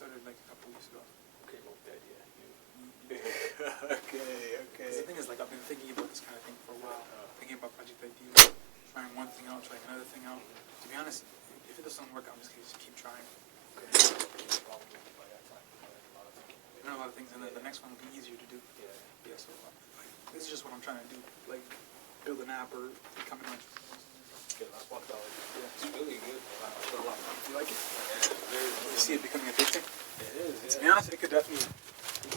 started like a couple weeks ago. Okay, well, that, yeah. Okay. Okay. The thing is, like, I've been thinking about this kind of thing for a while. Thinking about project ideas, trying one thing out, trying another thing out. To be honest, if it doesn't work, I'm just gonna keep trying. Okay. Learn a lot of things, and then the next one will be easier to do. Yeah. So like, this is just what I'm trying to do, like build an app or become an entrepreneur. Good. That's what I was. Yeah. It's really good. Do you like it? Yeah, very. You see it becoming a big thing? It is. Yeah. To be honest, we can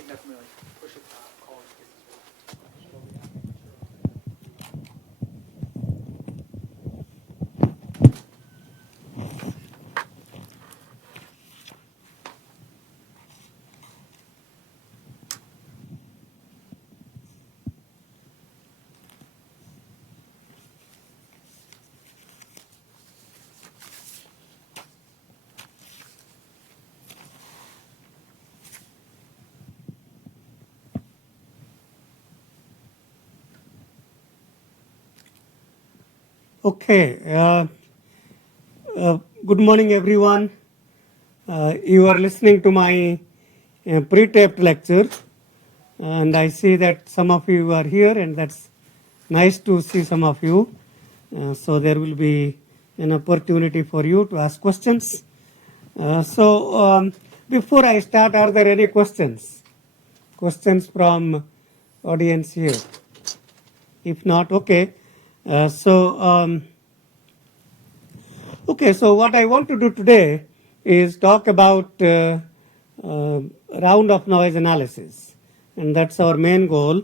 definitely like push it to college kids as well. Okay. Good morning, everyone. You are listening to my pre-taped lecture, and I see that some of you are here, and that's nice to see some of you. So there will be an opportunity for you to ask questions. Before I start, are there any questions? Questions from audience here? If not, okay. Okay, so what I want to do today is talk about round of noise analysis, and that's our main goal.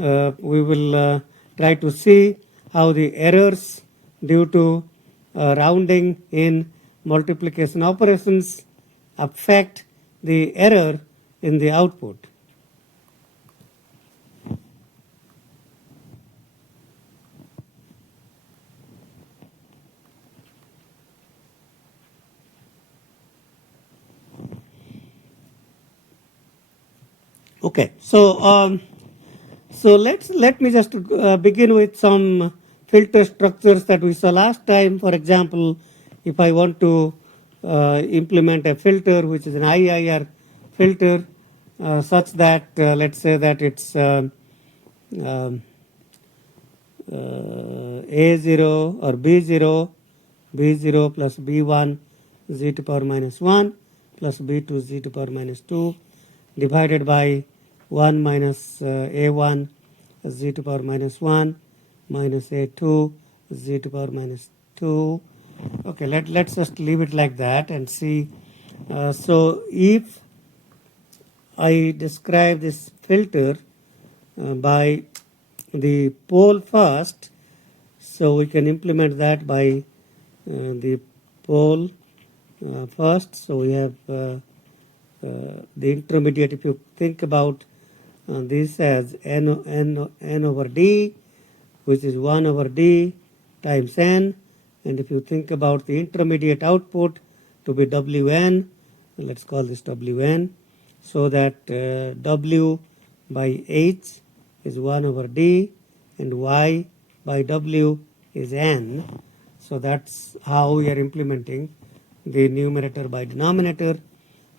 We will try to see how the errors due to rounding in multiplication operations affect the error in the output. Okay, so let me just begin with some filter structures that we saw last time. For example, if I want to implement a filter which is an IIR filter such that let's say that it's A0 or B0 plus B1 z to power minus 1 plus B2 z to power minus 2 divided by 1 minus A1 z to power minus 1 minus A2 z to power minus 2. Okay, let's just leave it like that and see. So if I describe this filter by the pole first, so we can implement that by the pole first. So we have the intermediate. If you think about this as n over d, which is 1 over d times n, and if you think about the intermediate output to be wn, let's call this wn, so that w by h is 1 over d and y by w is n. So that's how we are implementing the numerator by denominator,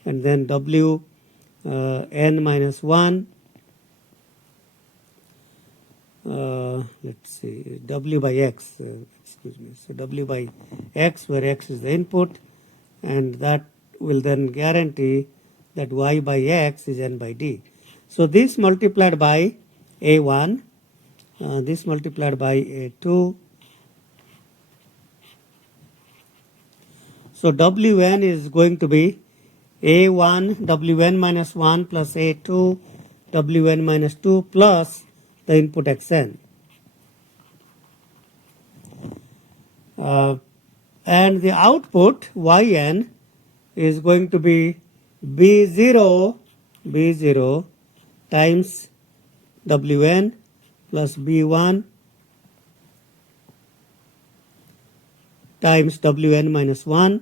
and then w n minus 1, let's see, w by x, excuse me, so w by x, where x is the input, and that will then guarantee that y by x is n by d. So this multiplied by a1, this multiplied by a2. So wn is going to be a1 wn minus 1 plus a2 wn minus 2 plus the input xn. And the output yn is going to be b0 times wn plus b1 times wn minus 1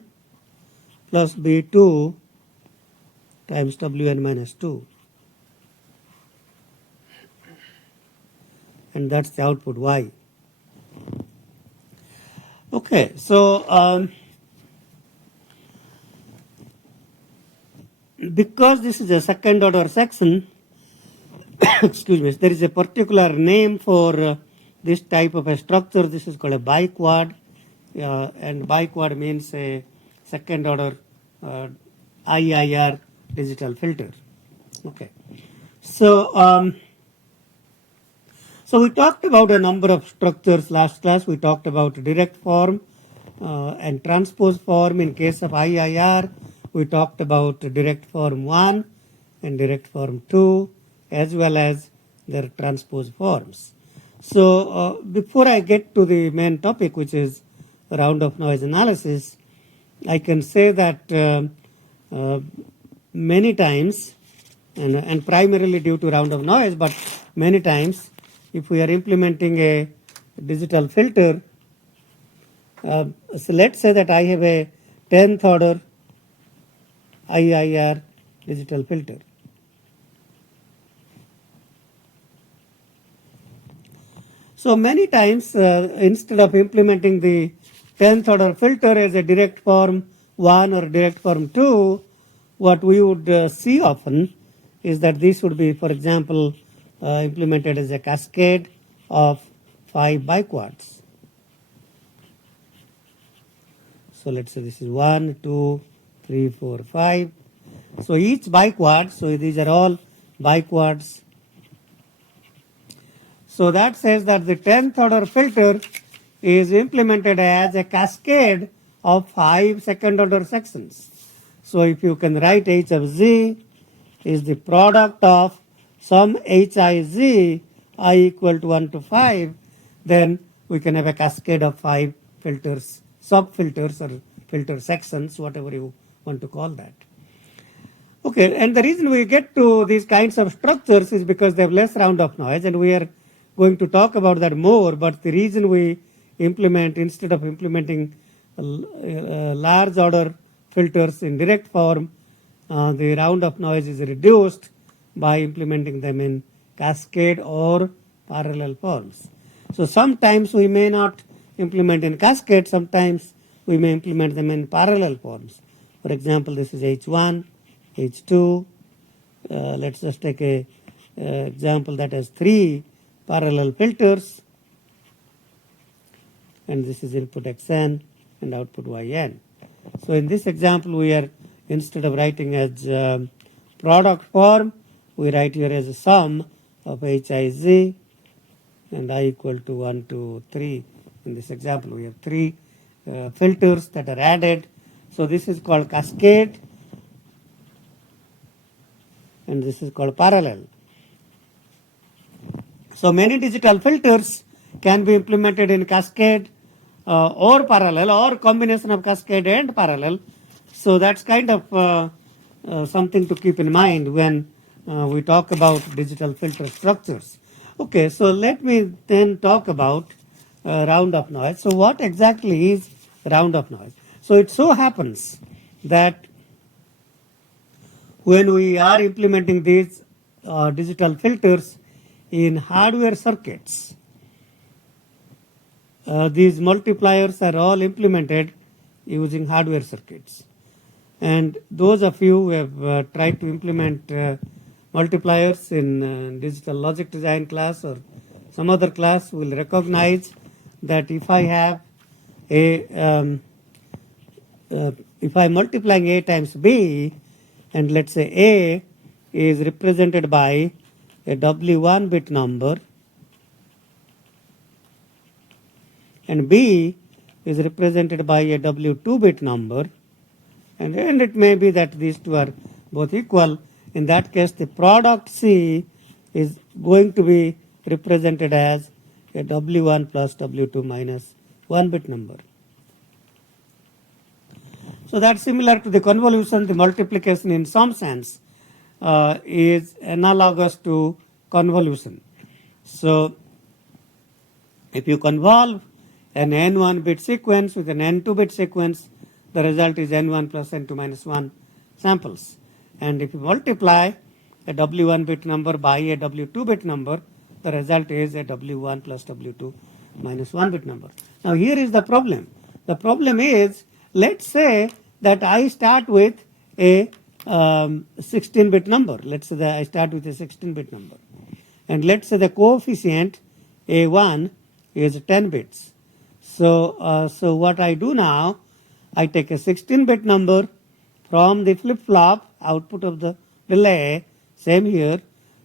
plus b2 times wn minus 2. And that's the output y. Okay, so because this is a second order section, excuse me, there is a particular name for this type of a structure. This is called a biquad, and biquad means a second order IIR digital filter. Okay, so so we talked about a number of structures last class. We talked about direct form and transpose form. In case of IIR, we talked about direct form 1 and direct form 2, as well as their transpose forms. So before I get to the main topic, which is round of noise analysis, I can say that many times, and primarily due to round of noise, but many times if we are implementing a digital filter, so let's say that I have a 10th order IIR digital filter. So many times instead of implementing the 10th order filter as a direct form 1 or direct form 2, what we would see often is that this would be, for example, implemented as a cascade of 5 biquads. So let's say this is 1, 2, 3, 4, 5. So each biquad, so these are all biquads. So that says that the 10th order filter is implemented as a cascade of 5 second order sections. So if you can write H of Z is the product of some Hiz I equal to 1 to 5, then we can have a cascade of 5 filters, sub-filters or filter sections, whatever you want to call that. Okay, and the reason we get to these kinds of structures is because they have less round of noise, and we are going to talk about that more, but the reason we implement, instead of implementing large order filters in direct form, the round of noise is reduced by implementing them in cascade or parallel forms. So sometimes we may not implement in cascade, sometimes we may implement them in parallel forms. For example, this is H1, H2. Let's just take a example that has 3 parallel filters, and this is input Xn and output Yn. So in this example, we are, instead of writing as product form, we write here as a sum of Hiz and I equal to 1, 2, 3. In this example, we have 3 filters that are added. So this is called cascade, and this is called parallel. So many digital filters can be implemented in cascade or parallel, or combination of cascade and parallel. So that's kind of something to keep in mind when we talk about digital filter structures. Okay, so let me then talk about round of noise. So what exactly is round of noise? So it so happens that when we are implementing these digital filters in hardware circuits, these multipliers are all implemented using hardware circuits. And those of you who have tried to implement multipliers in digital logic design class or some other class will recognize that if I have a if I am multiplying A times B, and let's say A is represented by a W1 bit number and B is represented by a W2 bit number, and it may be that these two are both equal. In that case, the product C is going to be represented as a W1 plus W2 minus 1 bit number. So that's similar to the convolution. The multiplication in some sense is analogous to convolution. So if you convolve an n1 bit sequence with an n2 bit sequence, the result is n1 plus n2 minus 1 samples. And if you multiply a W1 bit number by a W2 bit number, the result is a W1 plus W2 minus 1 bit number. Now here is the problem. The problem is, let's say that I start with a 16-bit number. Let's say that I start with a 16-bit number. And let's say the coefficient A1 is 10 bits. So what I do now, I take a 16-bit number from the flip-flop, output of the delay, same here,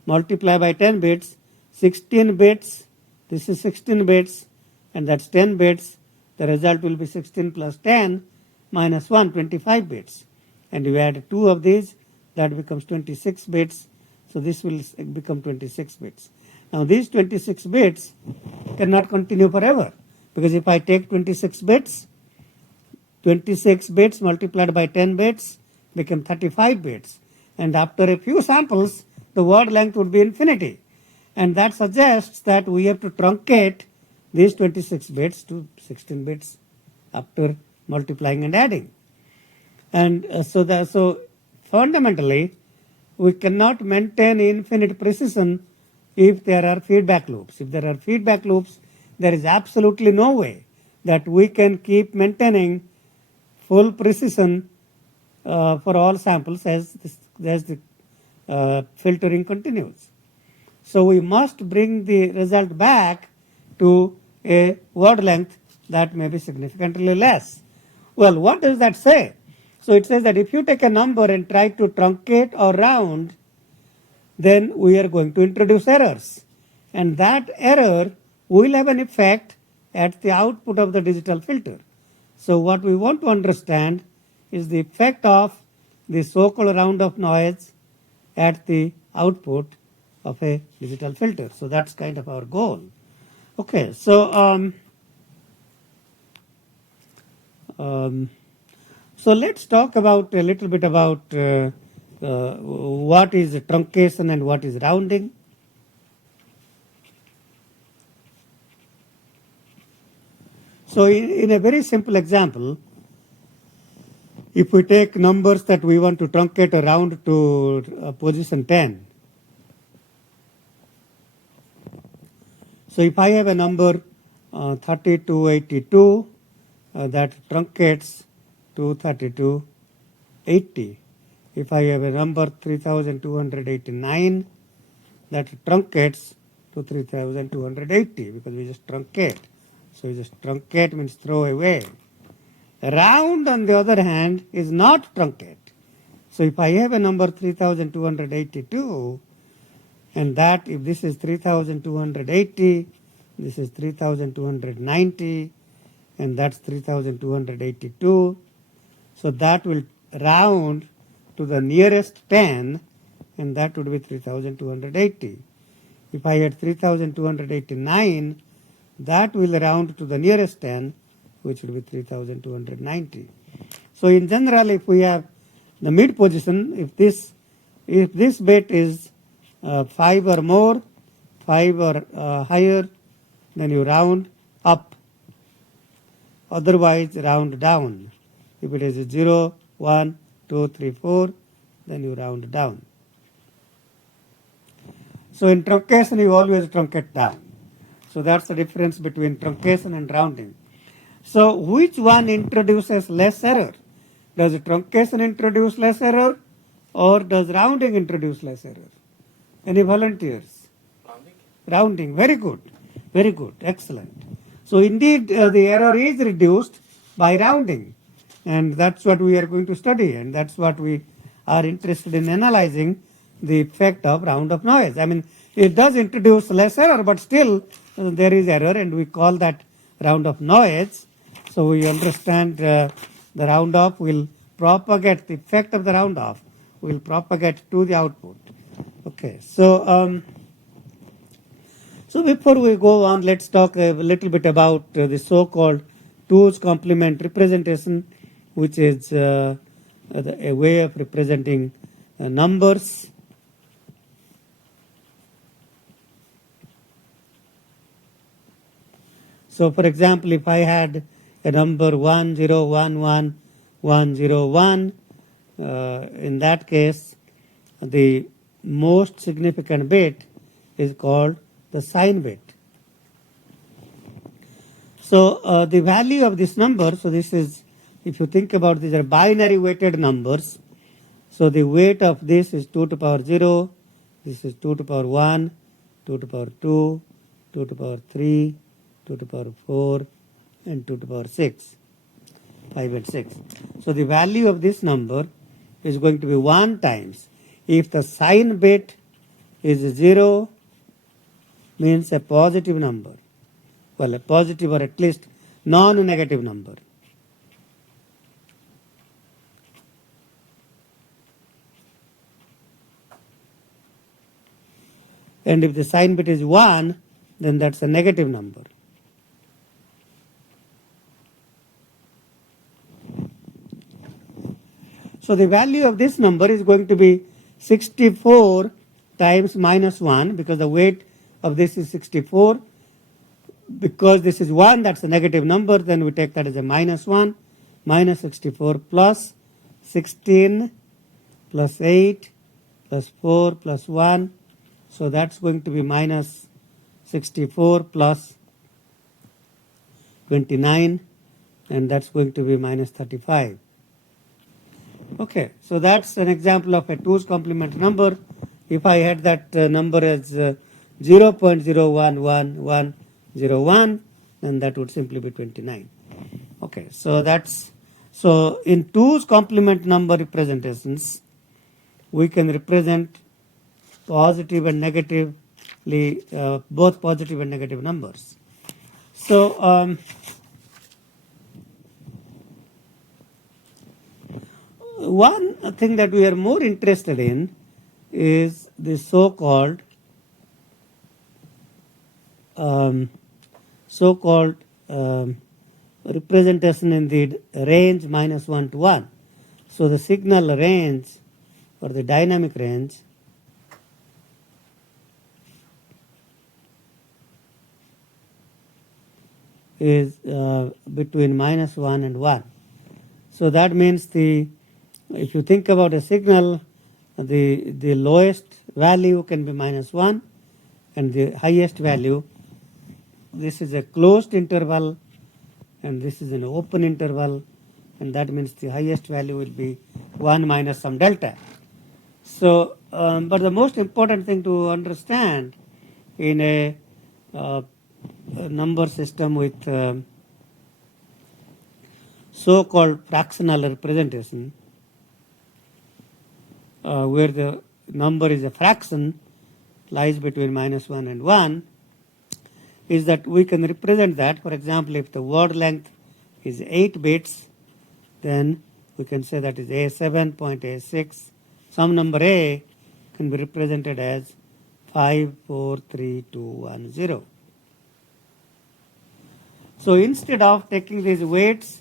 multiply by 10 bits, 16 bits, this is 16 bits, and that's 10 bits. The result will be 16 plus 10 minus 1, 25 bits. And you add 2 of these, that becomes 26 bits. So this will become 26 bits. Now these 26 bits cannot continue forever, because if I take 26 bits multiplied by 10 bits become 35 bits. And after a few samples, the word length would be infinity. And that suggests that we have to truncate these 26 bits to 16 bits after multiplying and adding. And so fundamentally, we cannot maintain infinite precision if there are feedback loops. If there are feedback loops, there is absolutely no way that we can keep maintaining full precision for all samples as the filtering continues. So we must bring the result back to a word length that may be significantly less. Well, what does that say? So it says that if you take a number and try to truncate or round, then we are going to introduce errors. And that error will have an effect at the output of the digital filter. So what we want to understand is the effect of the so-called round of noise at the output of a digital filter. So that's kind of our goal. Okay, so so let's talk about a little bit about what is truncation and what is rounding. So in a very simple example, if we take numbers that we want to truncate or round to position 10. So if I have a number 3282 that truncates to 3280. If I have a number 3289 that truncates to 3280 because we just truncate. So we just truncate means throw away. Round on the other hand is not truncate. So if I have a number 3282 and that if this is 3280, this is 3290 and that's 3282. So that will round to the nearest 10 and that would be 3280. If I had 3289, that will round to the nearest 10, which would be 3290. So in general, if we have the mid position, if this bit is 5 or more, 5 or higher, then you round up. Otherwise, round down. If it is 0, 1, 2, 3, 4, then you round down. So in truncation, you always truncate down. So that's the difference between truncation and rounding. So which one introduces less error? Does truncation introduce less error or does rounding introduce less error? Any volunteers? Rounding? Rounding, very good, excellent. So indeed the error is reduced by rounding and that's what we are going to study and that's what we are interested in analyzing, the effect of round of noise. I mean, it does introduce less error but still there is error and we call that round of noise. So we understand the round off will propagate, the effect of the round off will propagate to the output. Okay, so so before we go on, let's talk a little bit about the so-called two's complement representation, which is a way of representing numbers. So for example, if I had a number 1011101, in that case, the most significant bit is called the sign bit. So the value of this number, so this is, if you think about these are binary weighted numbers, So the weight of this is 2 to power 0, this is 2 to power 1, 2 to power 2, 2 to power 3, 2 to power 4, and 2 to power 6, 5 and 6. So the value of this number is going to be 1 times. If the sign bit is 0, means a positive number. Well, a positive or at least non-negative number. And if the sign bit is 1, then that's a negative number. So the value of this number is going to be 64 times minus 1, because the weight of this is 64. Because this is 1, that's a negative number, then we take that as a minus 1, minus 64 plus 16 plus 8 plus 4 plus 1. So that's going to be minus 64 plus 29, and that's going to be minus 35. Okay, so that's an example of a 2's complement number. If I had that number as 0.011101, then that would simply be 29. Okay, so in 2's complement number representations, we can represent positive and negatively, both positive and negative numbers. So one thing that we are more interested in is the so-called representation in the range minus 1 to 1. So the signal range or the dynamic range is between minus 1 and 1. So that means if you think about a signal, the lowest value can be minus 1 and the highest value, this is a closed interval and this is an open interval, and that means the highest value will be 1 minus some delta. So, but the most important thing to understand in a number system with so-called fractional representation, where the number is a fraction, lies between minus 1 and 1, is that we can represent that. For example, if the word length is 8 bits, then we can say that is A7.A6. Some number A can be represented as 5432110. So instead of taking these weights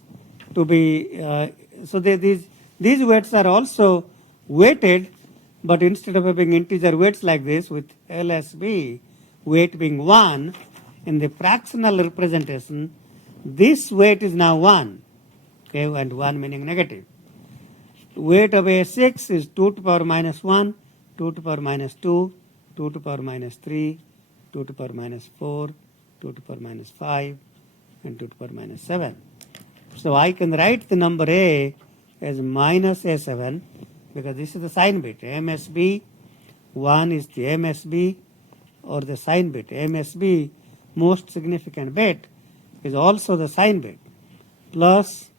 to be, these weights are also weighted, but instead of having integer weights like this with LSB, weight being 1, in the fractional representation, this weight is now 1, okay, and 1 meaning negative. Weight of A6 is 2 to power minus 1, 2 to power minus 2, 2 to power minus 3, 2 to power minus 4, 2 to power minus 5, and 2 to power minus 7. So I can write the number A as minus A7 because this is the sign bit. MSB 1 is the MSB or the sign bit. MSB, most significant bit, is also the sign bit, plus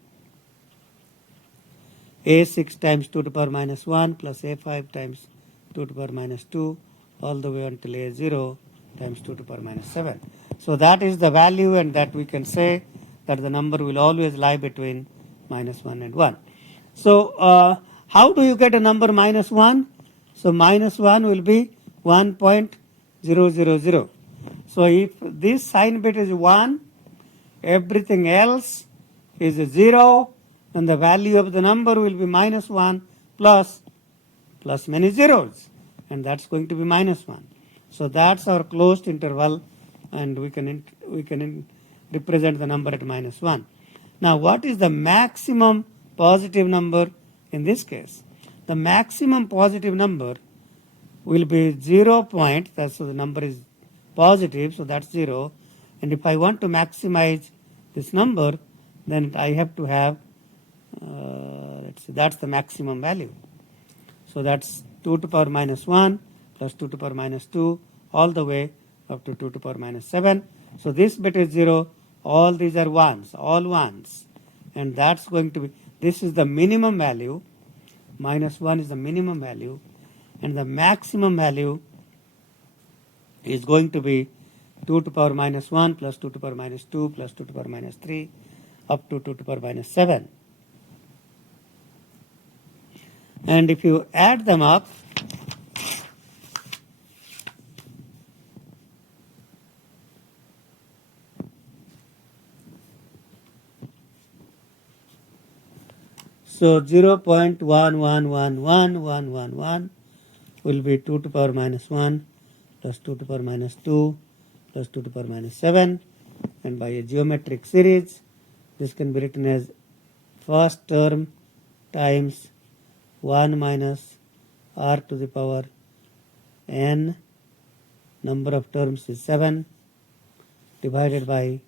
A6 times 2 to power minus 1 plus A5 times 2 to power minus 2 all the way until A0 times 2 to power minus 7. So that is the value, and that we can say that the number will always lie between minus 1 and 1. So how do you get a number minus 1? So minus 1 will be 1.000. So if this sign bit is 1, everything else is 0, and the value of the number will be minus 1 plus many zeros, and that's going to be minus 1. So that's our closed interval, and we can represent the number at minus 1. Now what is the maximum positive number in this case? The maximum positive number will be 0 point, so the number is positive, so that's 0. And if I want to maximize this number, then I have to have, let's see, that's the maximum value. So that's 2 to the power minus 1 plus 2 to the power minus 2 all the way up to 2 to the power minus 7. So this bit is 0. All these are 1s, all 1s. And that's going to be, this is the minimum value. Minus 1 is the minimum value. And the maximum value is going to be 2 to the power minus 1 plus 2 to the power minus 2 plus 2 to the power minus 3 up to 2 to the power minus 7. And if you add them up, so 0.1111111 will be 2 to the power minus 1 plus 2 to the power minus 2 plus 2 to the power minus 7. And by a geometric series, this can be written as first term times 1 minus r to the power n, number of terms is 7, divided by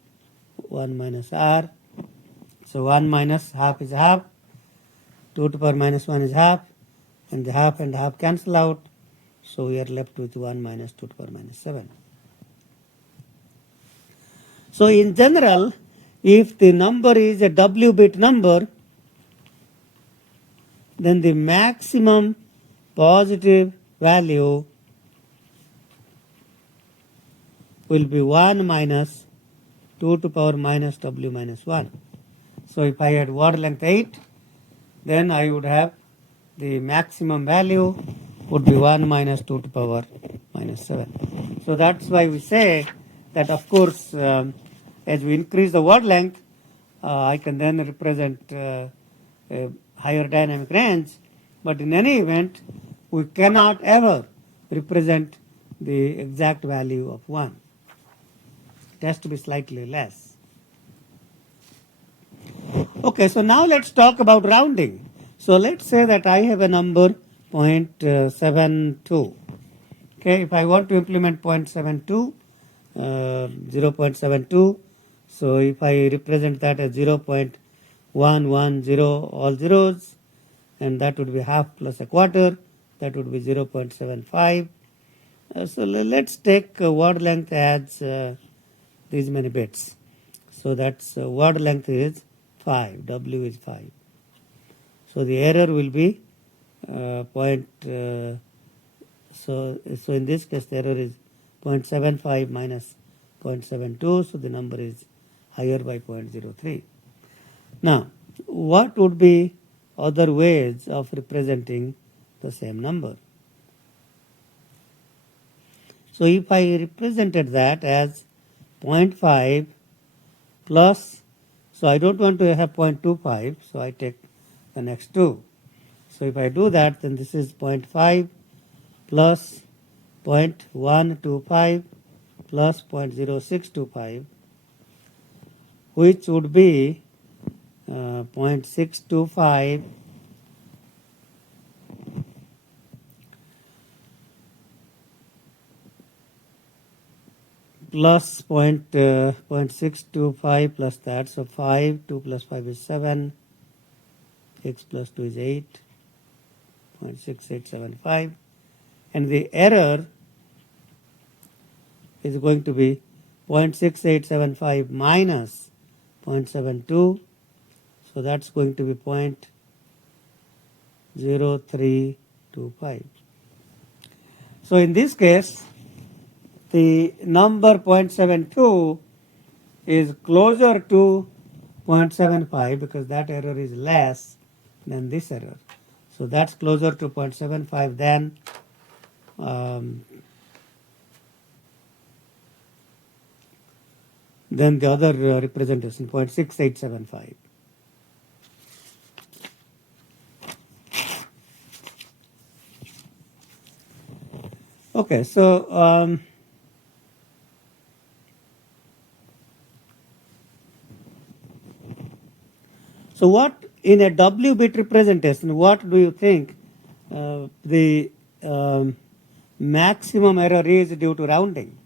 1 minus r. So 1 minus half is half, 2 to the power minus 1 is half, and the half and half cancel out. So we are left with 1 minus 2 to the power minus 7. So in general, if the number is a w-bit number, then the maximum positive value will be 1 minus 2 to the power minus w minus 1. So if I had word length 8, then I would have the maximum value would be 1 minus 2 to the power minus 7. So that's why we say that, of course, as we increase the word length, I can then represent a higher dynamic range. But in any event, we cannot ever represent the exact value of 1. It has to be slightly less. Okay, so now let's talk about rounding. So let's say that I have a number 0.72. Okay, if I want to implement 0.72, 0.72, so if I represent that as 0.110 all zeros, and that would be half plus a quarter, that would be 0.75. So let's take word length as these many bits. So that's word length is 5, W is 5. So the error will be so in this case the error is 0.75 minus 0.72, so the number is higher by 0.03. Now, what would be other ways of representing the same number? So if I represented that as 0.5 plus, so I don't want to have 0.25, so I take the next two. So if I do that, then this is 0.5 plus 0.125 plus 0.0625, which would be 0.625 plus 0.625 plus that, so 5, 2 plus 5 is 7, 6 plus 2 is 8, 0.6875, and the error is going to be 0.6875 minus 0.72, so that's going to be 0.0325. So in this case, the number 0.72 is closer to 0.75 because that error is less than this error. So that's closer to 0.75 than the other representation, 0.6875. Okay, so so what in a W-bit representation, what do you think the maximum error is due to rounding?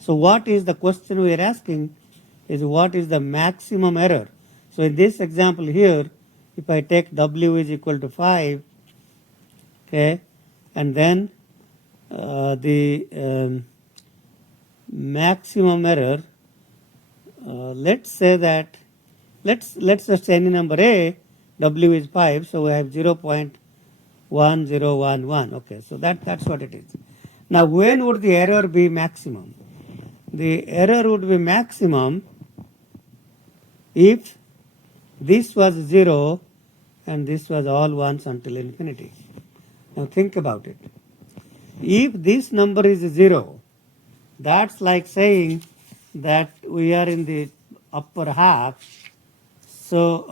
So what is the question we are asking is what is the maximum error? So in this example here, if I take W is equal to 5 Okay, and then the maximum error. Let's say that let's just say any number a, w is 5, so we have 0.1011. Okay, so that's what it is. Now when would the error be maximum? The error would be maximum if this was 0 and this was all ones until infinity. Now think about it. If this number is 0, that's like saying that we are in the upper half. So,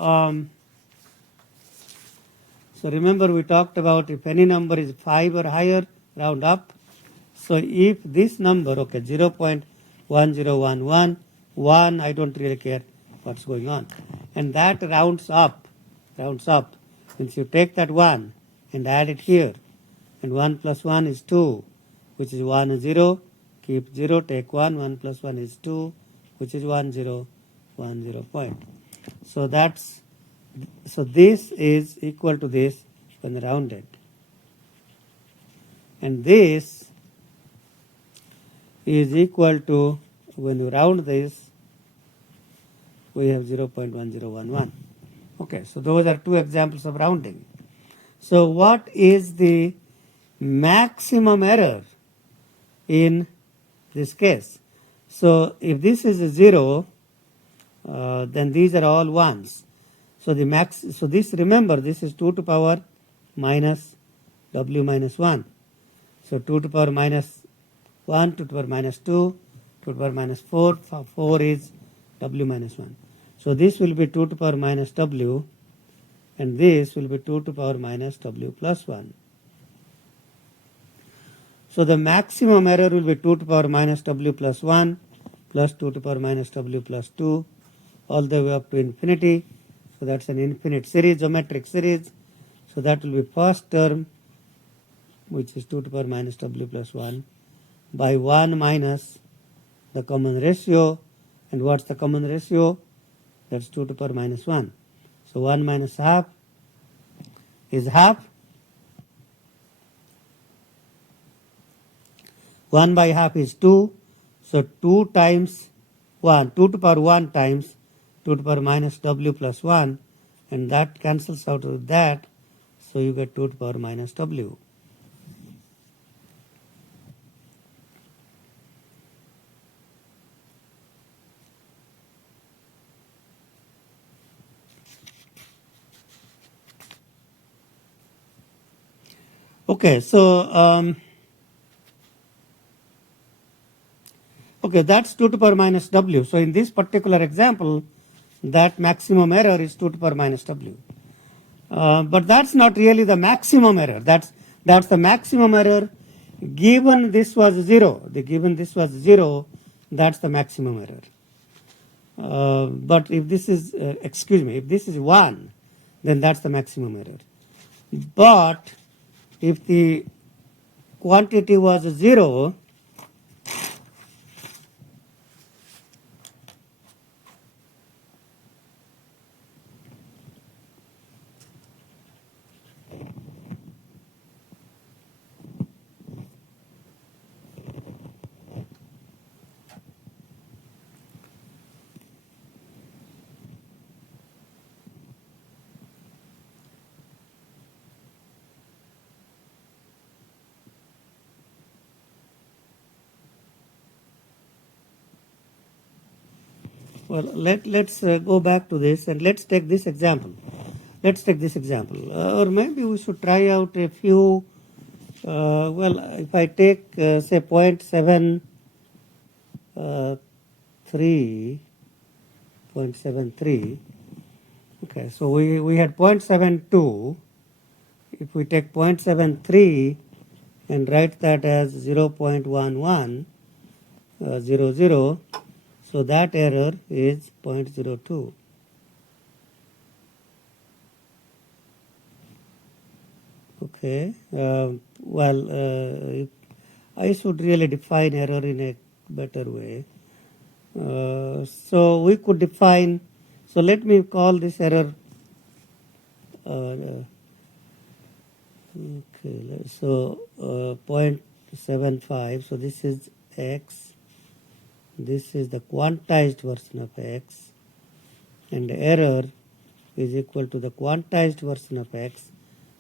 so remember we talked about if any number is 5 or higher, round up. So if this number, okay, 0.1011, 1, I don't really care what's going on. And that rounds up. Means you take that 1 and add it here. And 1 plus 1 is 2, which is 1 and 0. Keep 0, take 1, 1 plus 1 is 2, which is 1, 0, 1, 0 point. So this is equal to this when rounded. And this is equal to, when you round this, we have 0.1011. Okay, so those are two examples of rounding. So what is the maximum error in this case? So if this is a 0, then these are all ones. So this, remember, this is 2 to power minus w minus 1. So 2 to power minus 1, 2 to power minus 2, 2 to power minus 4, 4 is w minus 1. So this will be 2 to power minus w, and this will be 2 to power minus w plus 1. So the maximum error will be 2 to power minus w plus 1 plus 2 to power minus w plus 2 all the way up to infinity. So that's an infinite series, geometric series. So that will be first term, which is 2 to power minus w plus 1 by 1 minus the common ratio. And what's the common ratio? That's 2 to power minus 1. So 1 minus half is half. 1 by half is 2. So 2 times 1, 2 to power 1 times 2 to power minus w plus 1. And that cancels out with that. So you get 2 to power minus w. Okay, so okay, that's 2 to power minus w. So in this particular example, that maximum error is 2 to power minus w. But that's not really the maximum error. That's the maximum error given this was 0. Given this was 0, that's the maximum error. But if this is, if this is 1, then that's the maximum error. But if the quantity was 0, well, let's go back to this and let's take this example. Or maybe we should try out a few, if I take, say, 0.73, 0.73, okay, so we had 0.72. If we take 0.73 and write that as 0.1100, so that error is 0.02. Okay, I should really define error in a better way. So we could define, so let me call this error, okay, So 0.75. So this is x. This is the quantized version of x, and error is equal to the quantized version of x,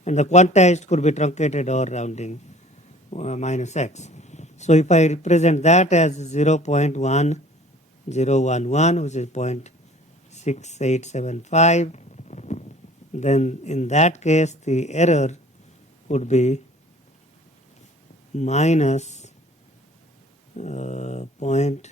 and the quantized could be truncated or rounding minus x. So if I represent that as 0.1011, which is 0.6875, then in that case the error would be minus point.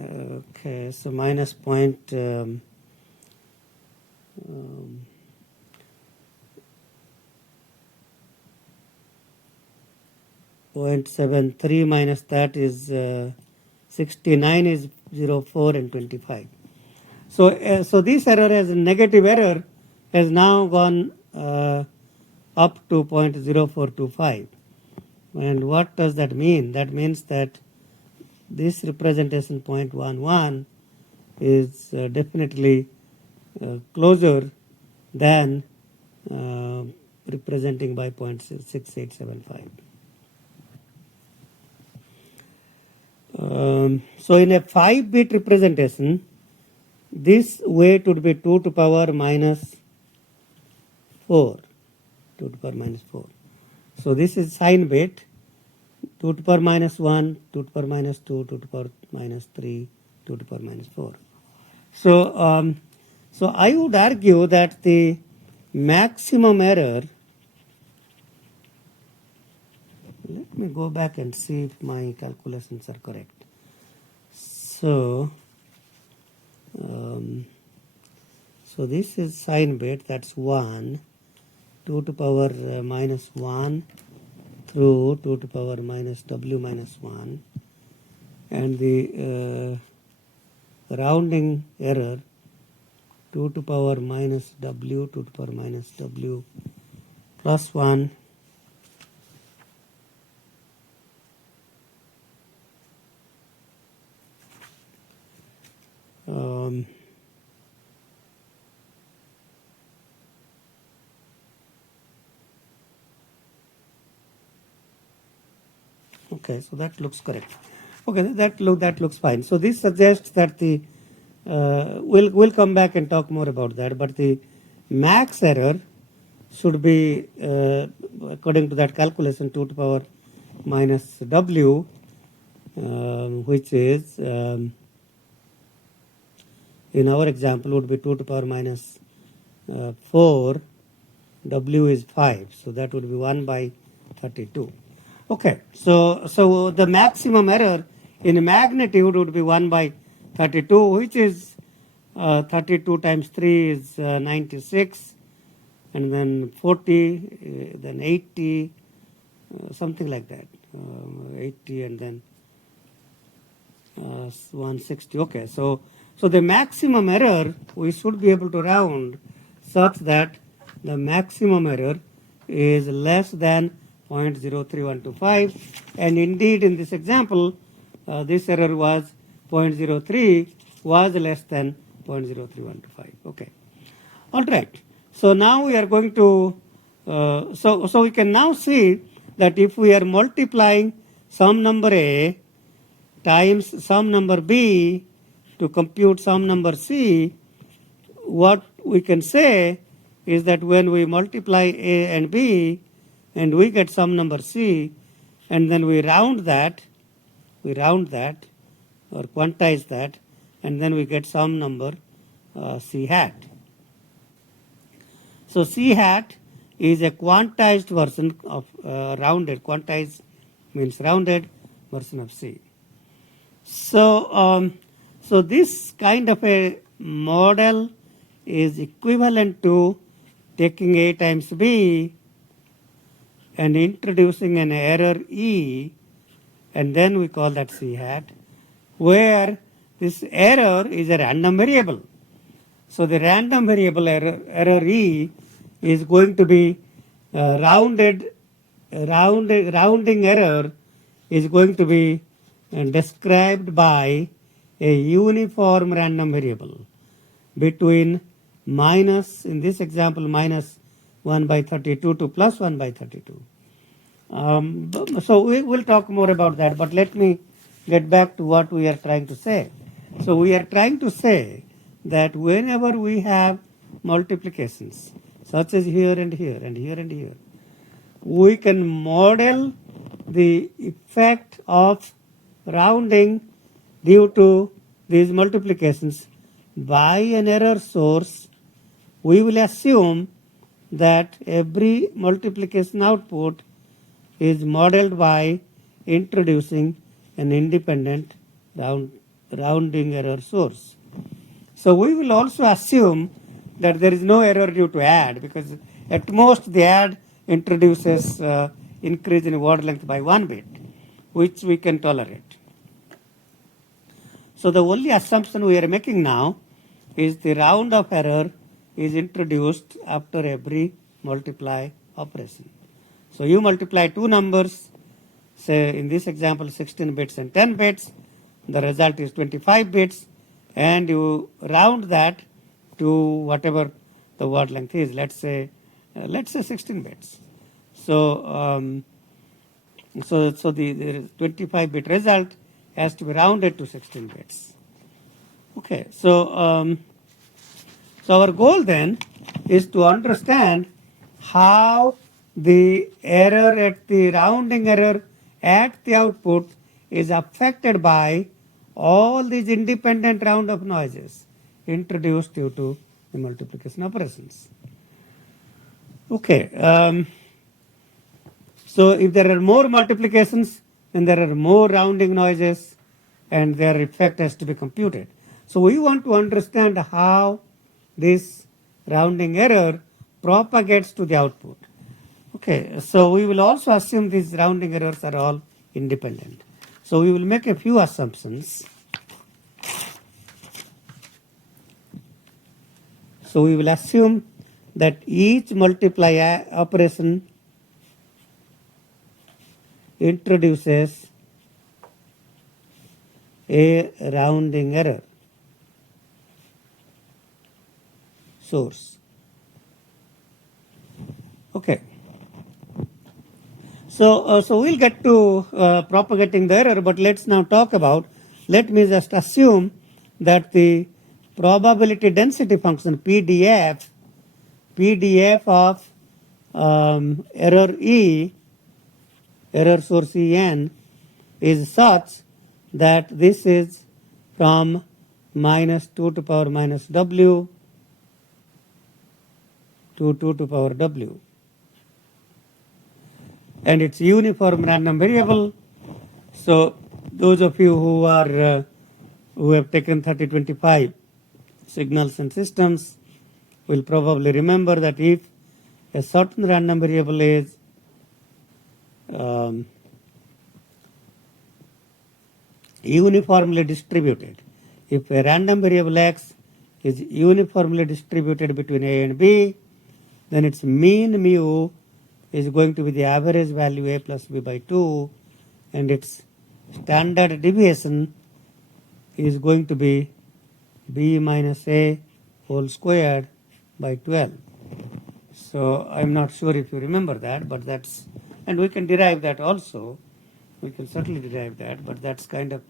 Okay, so minus point. 0.73 minus that is 69 is 0.4 and 25. So so this error as a negative error has now gone up to 0.0425. And what does that mean? That means that this representation 0.11 is definitely closer than representing by 0.6875. So in a 5-bit representation, this weight would be 2 to power minus 4. 2 to power minus 4. So this is sign bit, 2 to power minus 1, 2 to power minus 2, 2 to power minus 3, 2 to power minus 4. So, so I would argue that the maximum error, let me go back and see if my calculations are correct. So, so this is sign bit, that's 1, 2 to power minus 1 through 2 to power minus w minus 1, and the rounding error 2 to power minus w, 2 to power minus w plus 1, okay, so that looks correct. Okay, that looks fine. So this suggests that the we'll come back and talk more about that, but the max error should be according to that calculation 2 to power minus w, which is in our example would be 2 to power minus 4, w is 5, so that would be 1 by 32. Okay, so the maximum error in magnitude would be 1 by 32, which is 32 times 3 is 96, and then 40, then 80, something like that, 80 and then 160. Okay, so the maximum error we should be able to round such that the maximum error is less than 0.03125, and indeed in this example this error was 0.03 was less than 0.03125. Okay, all right. So now we are going to so we can now see that if we are multiplying some number a times some number b to compute some number c, what we can say is that when we multiply a and b and we get some number c, and then we round that or quantize that, and then we get some number c hat. So c hat is a quantized version of rounded. Quantized means rounded version of c. So so this kind of a model is equivalent to taking a times b and introducing an error e, and then we call that c hat, where this error is a random variable. So the random variable error e is going to be rounding error is going to be described by a uniform random variable between minus, in this example, minus 1 by 32 to plus 1 by 32. So we will talk more about that, but let me get back to what we are trying to say. So we are trying to say that whenever we have multiplications, such as here and here and here and here, we can model the effect of rounding due to these multiplications by an error source. We will assume that every multiplication output is modeled by introducing an independent rounding error source. So we will also assume that there is no error due to add, because at most the add introduces increase in word length by 1 bit, which we can tolerate. So the only assumption we are making now is the round of error is introduced after every multiply operation. So you multiply two numbers, say in this example 16 bits and 10 bits, the result is 25 bits, and you round that to whatever the word length is, let's say 16 bits. So the 25 bit result has to be rounded to 16 bits. Okay, so our goal then is to understand how the error at the rounding error at the output is affected by all these independent round of noises introduced due to the multiplication operations. Okay, so if there are more multiplications, then there are more rounding noises and their effect has to be computed. So we want to understand how this rounding error propagates to the output. Okay, so we will also assume these rounding errors are all independent. So we will make a few assumptions. So we will assume that each multiply operation introduces a rounding error source. Okay. So we'll get to propagating the error, but let's now talk about, let me just assume that the probability density function PDF of error E, error source En, is such that this is from minus 2 to power minus W to 2 to power W. And it's uniform random variable. So those of you who are who have taken 3025 signals and systems will probably remember that if a certain random variable is uniformly distributed, if a random variable X is uniformly distributed between A and B, then its mean mu is going to be the average value A plus B by 2, and its standard deviation is going to be B minus A whole squared by 12. So I'm not sure if you remember that, but that's, and we can derive that also. We can certainly derive that, but that's kind of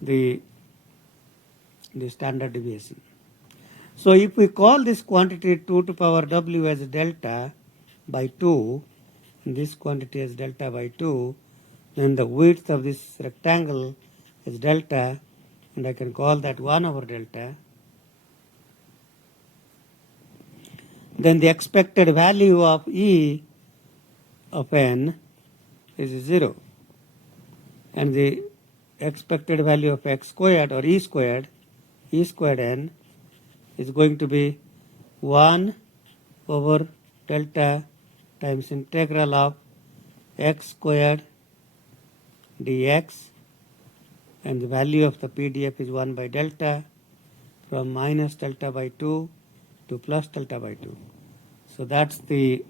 the standard deviation. So if we call this quantity 2 to power W as delta by 2, and this quantity as delta by 2, then the width of this rectangle is delta, and I can call that 1 over delta. Then the expected value of E of N is 0, and the expected value of X squared or E squared N is going to be 1 over delta times integral of X squared dx, and the value of the PDF is 1 by delta, from minus delta by 2 to plus delta by 2. So that's the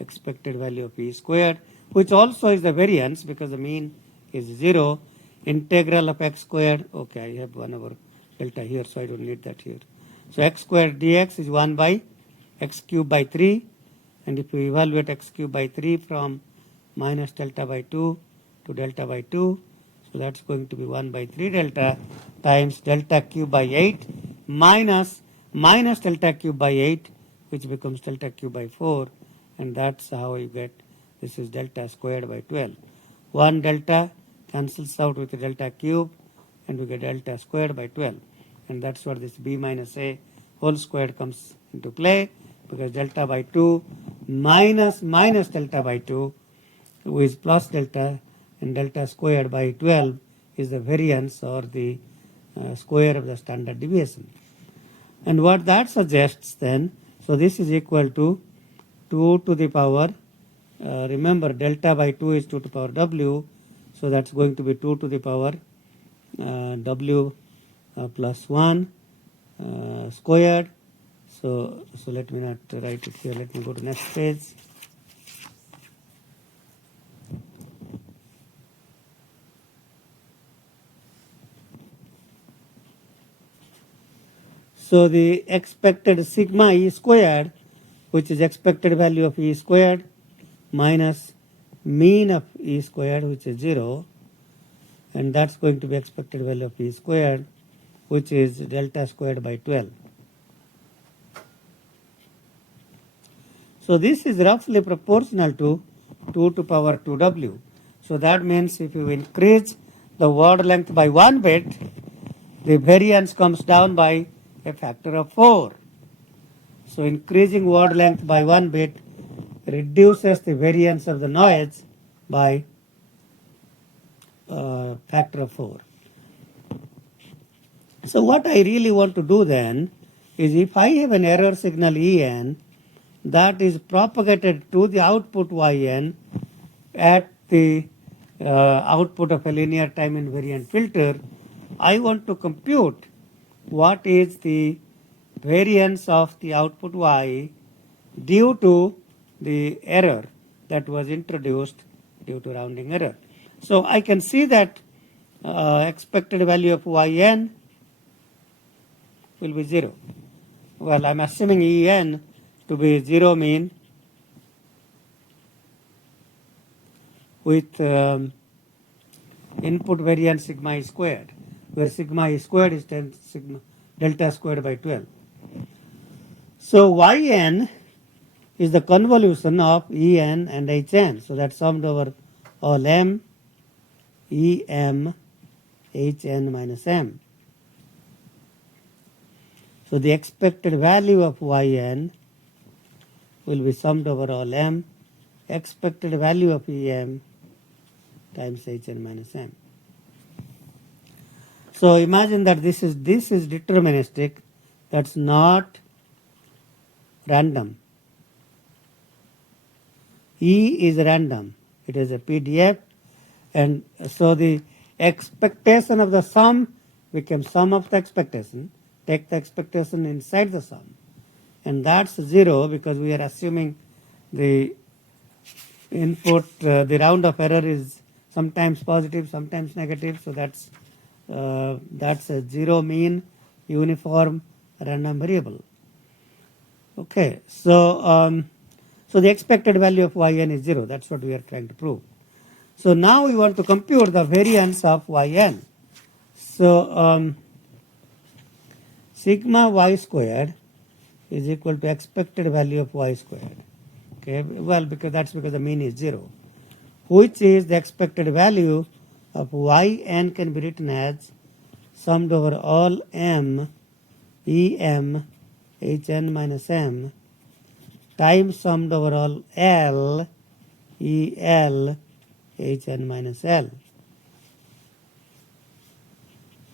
expected value of E squared, which also is the variance because the mean is 0. Integral of X squared, okay, I have 1 over delta here, so I don't need that here. So X squared dx is 1 by x cube by 3. And if we evaluate x cube by 3 from minus delta by 2 to delta by 2, so that's going to be 1 by 3 delta times delta cube by 8 minus delta cube by 8, which becomes delta cube by 4. And that's how you get, this is delta squared by 12. 1 delta cancels out with the delta cube, and we get delta squared by 12. And that's what this b minus a whole squared comes into play, because delta by 2 minus delta by 2 is plus delta, and delta squared by 12 is the variance or the square of the standard deviation. And what that suggests then, so this is equal to 2 to the power, remember delta by 2 is 2 to the power w, so that's going to be 2 to the power w plus 1 squared. So let me not write it here, let me go to next page. So the expected sigma e squared, which is expected value of e squared, minus mean of e squared, which is 0, and that's going to be expected value of e squared, which is delta squared by 12. So this is roughly proportional to 2 to power 2w. So that means if you increase the word length by 1 bit, the variance comes down by a factor of 4. So increasing word length by 1 bit reduces the variance of the noise by factor of 4. So what I really want to do then is, if I have an error signal En that is propagated to the output Yn at the output of a linear time invariant filter, I want to compute what is the variance of the output Y due to the error that was introduced due to rounding error. So I can see that expected value of Yn will be 0. Well, I'm assuming En to be 0 mean with input variance sigma e squared, where sigma e squared is 10 sigma delta squared by 12. So Yn is the convolution of En and Hn. So that's summed over all m, Em, Hn minus m. So the expected value of Yn will be summed over all m, expected value of Em times Hn minus m. So imagine that this is deterministic, that's not random. E is random, it is a PDF, and so the expectation of the sum becomes sum of the expectation. Take the expectation inside the sum, and that's 0 because we are assuming the input, the round of error is sometimes positive, sometimes negative, so that's a 0 mean uniform random variable. Okay, so the expected value of Yn is 0. That's what we are trying to prove. So now we want to compute the variance of Yn. So sigma y squared is equal to expected value of y squared. Okay, well, because the mean is 0, which is the expected value of Yn can be written as summed over all m, Em, Hn minus m times summed over all L, El, Hn minus L,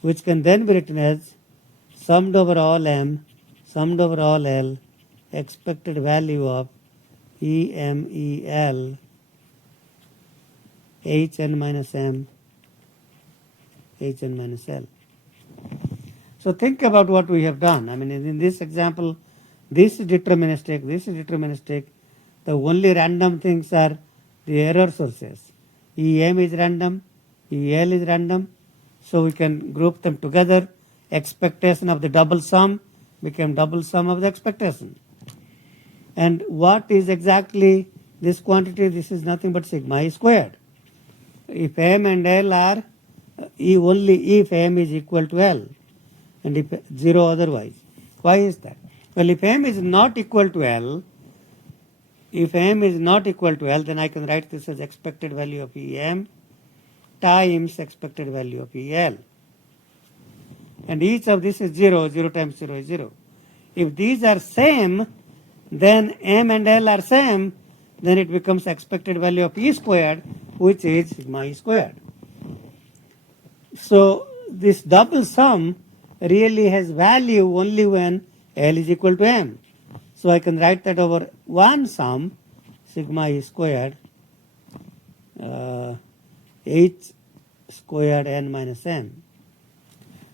which can then be written as summed over all m, summed over all L, expected value of Em, El, Hn minus m, Hn minus L. So think about what we have done. I mean, in this example, this is deterministic, this is deterministic. The only random things are the error sources. Em is random, El is random, so we can group them together. Expectation of the double sum became double sum of the expectation. And what is exactly this quantity? This is nothing but sigma E squared. If M and L are only if M is equal to L and if 0 otherwise. Why is that? Well, if M is not equal to L, then I can write this as expected value of EM times expected value of EL. And each of this is 0, 0 times 0 is 0. If these are same, then M and L are same, then it becomes expected value of E squared, which is sigma E squared. So this double sum really has value only when L is equal to M. So I can write that over one sum, sigma E squared, H squared N minus M.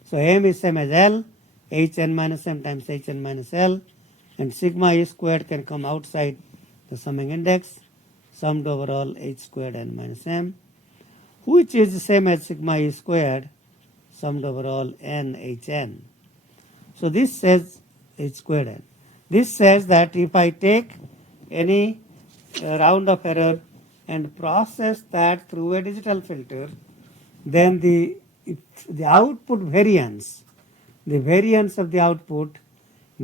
So M is same as L, Hn minus M times Hn minus L, and sigma E squared can come outside the summing index, summed over all H squared N minus M, which is the same as sigma E squared, summed over all N Hn. So this says H squared N. This says that if I take any round of error and process that through a digital filter, then the output variance, the variance of the output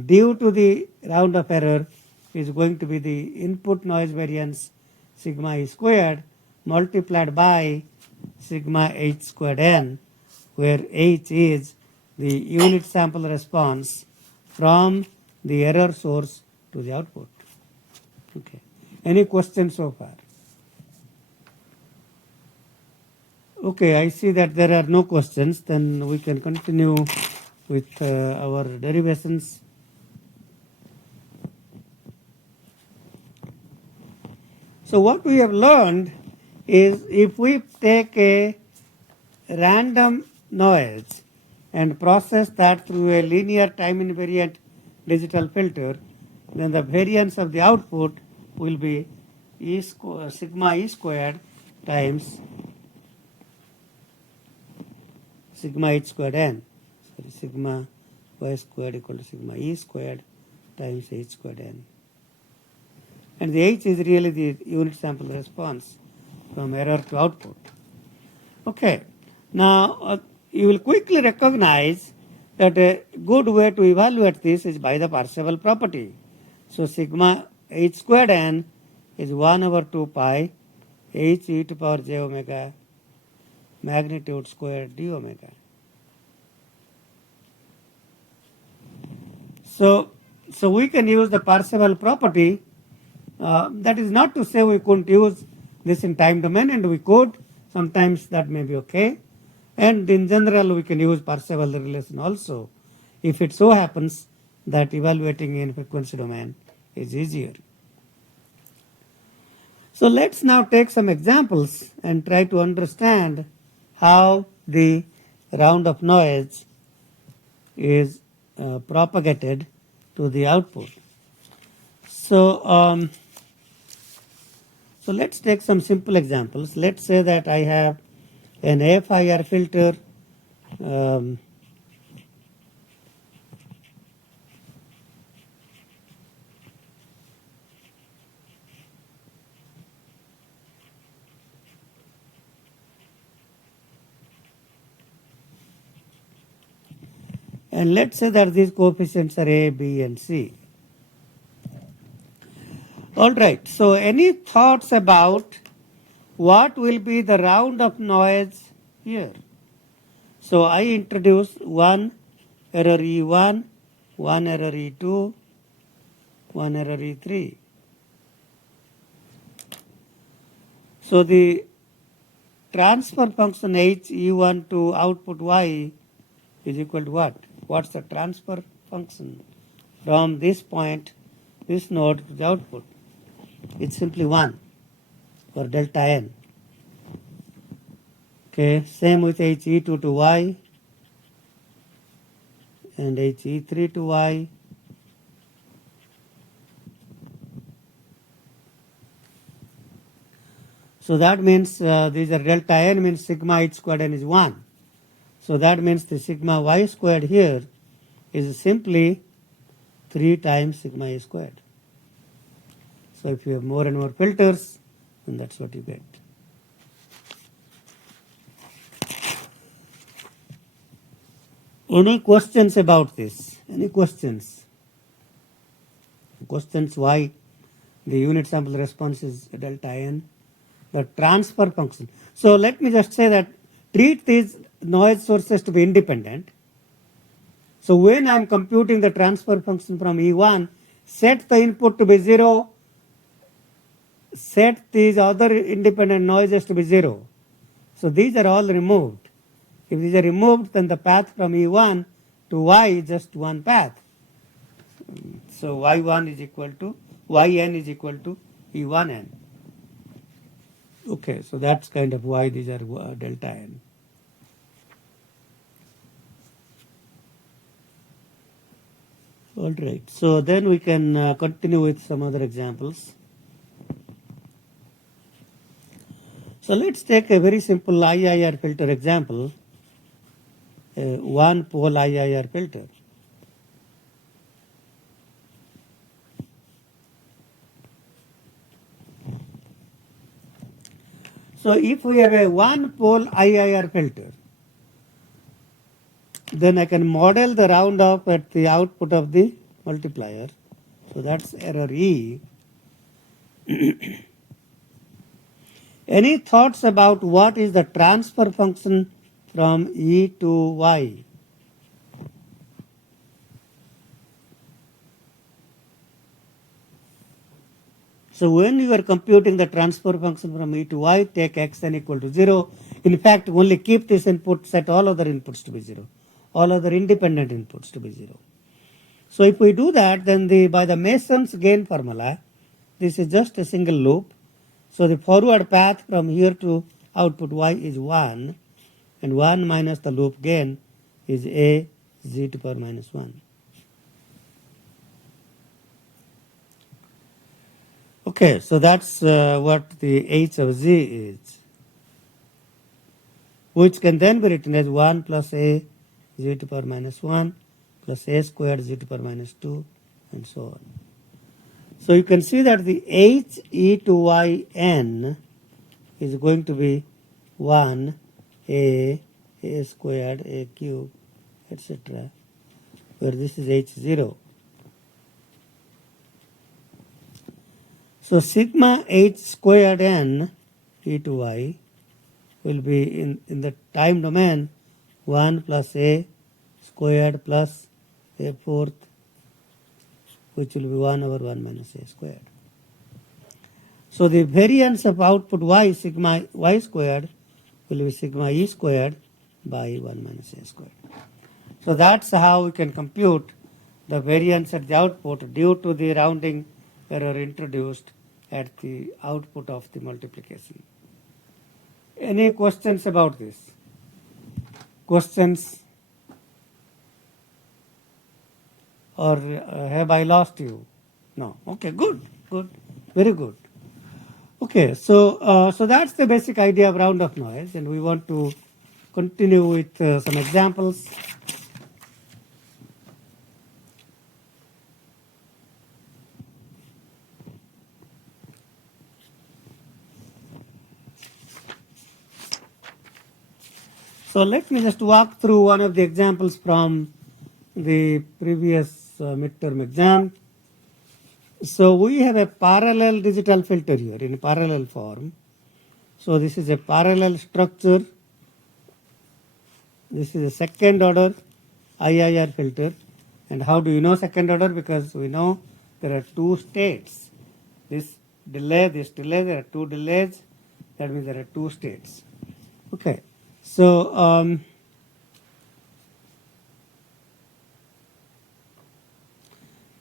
due to the round of error is going to be the input noise variance sigma E squared multiplied by sigma H squared N, where H is the unit sample response from the error source to the output. Okay. Any questions so far? Okay, I see that there are no questions. Then we can continue with our derivations. So what we have learned is if we take a random noise and process that through a linear time invariant digital filter, then the variance of the output will be sigma E squared times sigma H squared N. Sorry, sigma Y squared equal to sigma E squared times H squared N. And the H is really the unit sample response from error to output. Okay, now you will quickly recognize that a good way to evaluate this is by the Parseval property. So sigma H squared N is 1 over 2 pi H e to power j omega magnitude squared d omega. So we can use the Parseval property. That is not to say we couldn't use this in time domain, and we could. Sometimes that may be okay. And in general, we can use Parseval relation also, if it so happens that evaluating in frequency domain is easier. So let's now take some examples and try to understand how the round of noise is propagated to the output. So let's take some simple examples. Let's say that I have an FIR filter and let's say that these coefficients are A, B, and C. All right, so any thoughts about what will be the round of noise here? So I introduce one error E1, one error E2, one error E3. So the transfer function H E1 to output Y is equal to what? What's the transfer function from this point, this node to the output? It's simply 1 for delta n. Okay, same with HE2 to Y and HE3 to Y. So that means these are delta n means sigma H squared n is 1. So that means the sigma Y squared here is simply 3 times sigma A squared. So if you have more and more filters, then that's what you get. Any questions about this? Any questions? Questions why the unit sample response is delta n? The transfer function. So let me just say that treat these noise sources to be independent. So when I am computing the transfer function from E1, set the input to be 0, set these other independent noises to be 0. So these are all removed. If these are removed, then the path from E1 to Y is just one path. So Y1 is equal to, Yn is equal to E1n. Okay, so that's kind of why these are delta n. All right, so then we can continue with some other examples. So let's take a very simple IIR filter example, a one pole IIR filter. So if we have a one pole IIR filter, then I can model the round off at the output of the multiplier. So that's error E. Any thoughts about what is the transfer function from E to Y? So when you are computing the transfer function from E to Y, take xn equal to 0. In fact, only keep this input, set all other inputs to be 0. All other independent inputs to be 0. So if we do that, then by the Mason's gain formula, this is just a single loop. So the forward path from here to output Y is 1, and 1 minus the loop gain is A z to the power minus 1. Okay, so that's what the h of z is, which can then be written as 1 plus A z to the power minus 1 plus A squared z to the power minus 2 and so on. So you can see that the h e to y n is going to be 1 A squared, A cubed, etc., where this is h0. So sigma h squared n e to y will be in the time domain 1 plus A squared plus A fourth, which will be 1 over 1 minus A squared. So the variance of output y, sigma y squared, will be sigma e squared by 1 minus A squared. So that's how we can compute the variance at the output due to the rounding error introduced at the output of the multiplication. Any questions about this? Questions? Or have I lost you? No. Okay, good, very good. Okay, so that's the basic idea of round off noise, and we want to continue with some examples. So let me just walk through one of the examples from the previous midterm exam. So we have a parallel digital filter here in parallel form. So this is a parallel structure. This is a second order IIR filter. And how do you know second order? Because we know there are two states. This delay, there are two delays. That means there are two states. Okay. So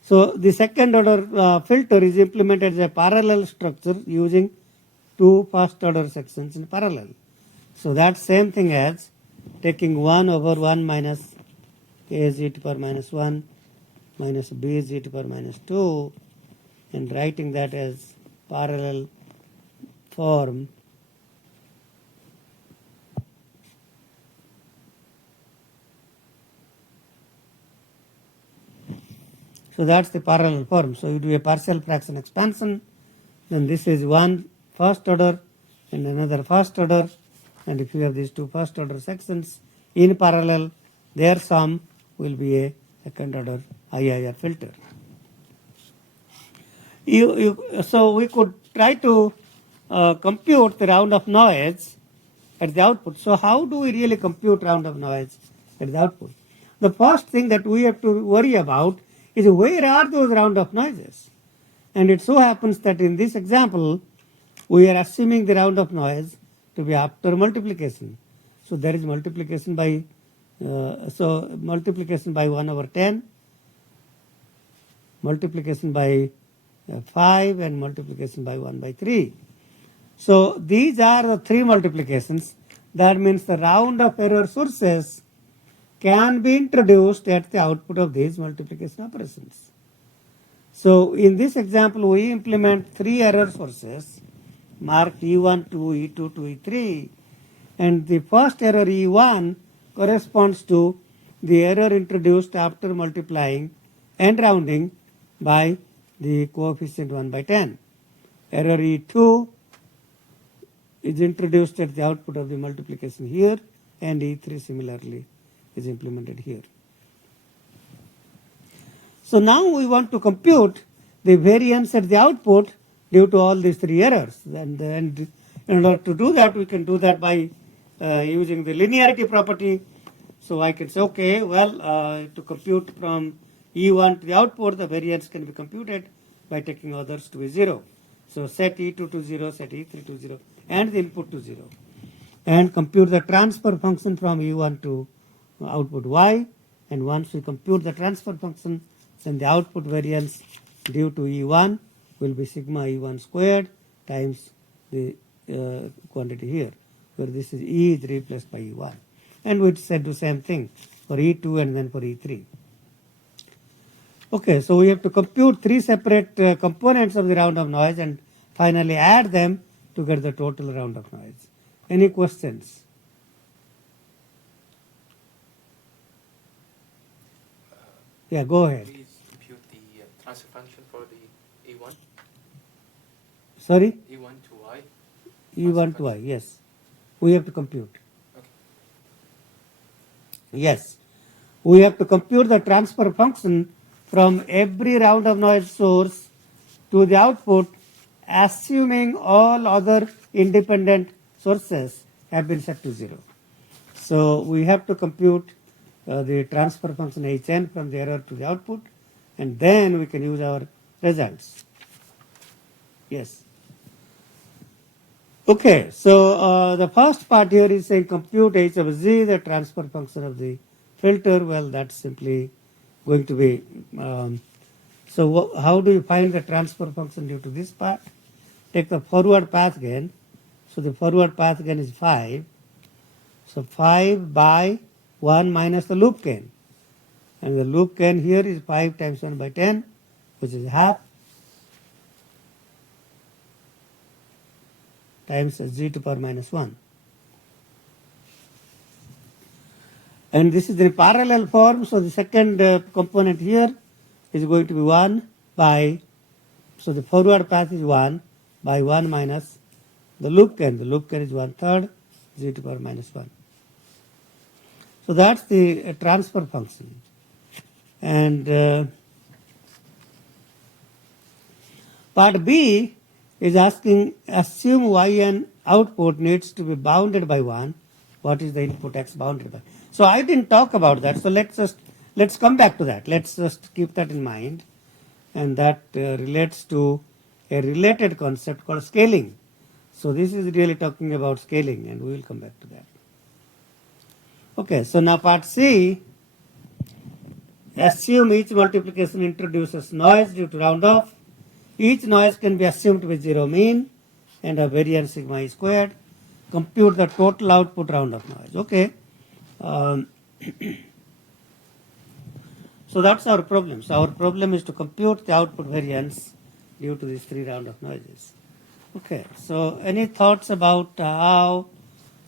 so the second order filter is implemented as a parallel structure using two first order sections in parallel. So that's same thing as taking 1 over 1 minus A z to the power minus 1 minus B z to the power minus 2 and writing that as parallel form. So that's the parallel form. So you do a partial fraction expansion then this is one first order and another first order, and if you have these two first order sections in parallel, their sum will be a second order IIR filter. So we could try to compute the round of noise at the output. So how do we really compute round of noise at the output? The first thing that we have to worry about is where are those round of noises? And it so happens that in this example, we are assuming the round of noise to be after multiplication. So there is multiplication by, multiplication by 1 over 10, multiplication by 5, and multiplication by 1 by 3. So these are the three multiplications. That means the round of error sources can be introduced at the output of these multiplication operations. So in this example, we implement three error sources marked E1 to E2 to E3, and the first error E1 corresponds to the error introduced after multiplying and rounding by the coefficient 1 by 10. Error E2 is introduced at the output of the multiplication here, and E3 similarly is implemented here. So now we want to compute the variance at the output due to all these three errors. And in order to do that, we can do that by using the linearity property. So I can say, okay, well, to compute from E1 to the output, the variance can be computed by taking others to a 0. So set E2 to 0, set E3 to 0, and the input to 0. And compute the transfer function from E1 to output Y. And once we compute the transfer function, then the output variance due to E1 will be sigma E1 squared times the quantity here, where this is E is replaced by E1. And we said the same thing for E2 and then for E3. Okay, so we have to compute three separate components of the round of noise and finally add them to get the total round of noise. Any questions? Yeah, go ahead. Please compute the transfer function for the E1. Sorry? E1 to Y. E1 to Y, yes. We have to compute. Okay. Yes. We have to compute the transfer function from every round of noise source to the output, assuming all other independent sources have been set to 0. So we have to compute the transfer function Hn from the error to the output, and then we can use our results. Yes. Okay, so the first part here is saying compute H of Z, the transfer function of the filter. Well, that's simply going to be, so how do you find the transfer function due to this part? Take the forward path gain. So the forward path gain is 5. So 5 by 1 minus the loop gain. And the loop gain here is 5 times 1 by 10, which is half, times Z to power minus 1. And this is the parallel form, so the second component here is going to be 1 by, so the forward path is 1 by 1 minus the loop gain. The loop gain is 1/3 Z to power minus 1. So that's the transfer function. And part B is asking, assume Yn output needs to be bounded by 1. What is the input x bounded by? So I didn't talk about that. So let's come back to that. Let's just keep that in mind. And that relates to a related concept called scaling. So this is really talking about scaling, and we will come back to that. Okay, so now part C, assume each multiplication introduces noise due to round off. Each noise can be assumed to be 0 mean and a variance sigma E squared. Compute the total output round of noise. Okay. So that's our problem. So our problem is to compute the output variance due to these three round of noises. Okay. So any thoughts about how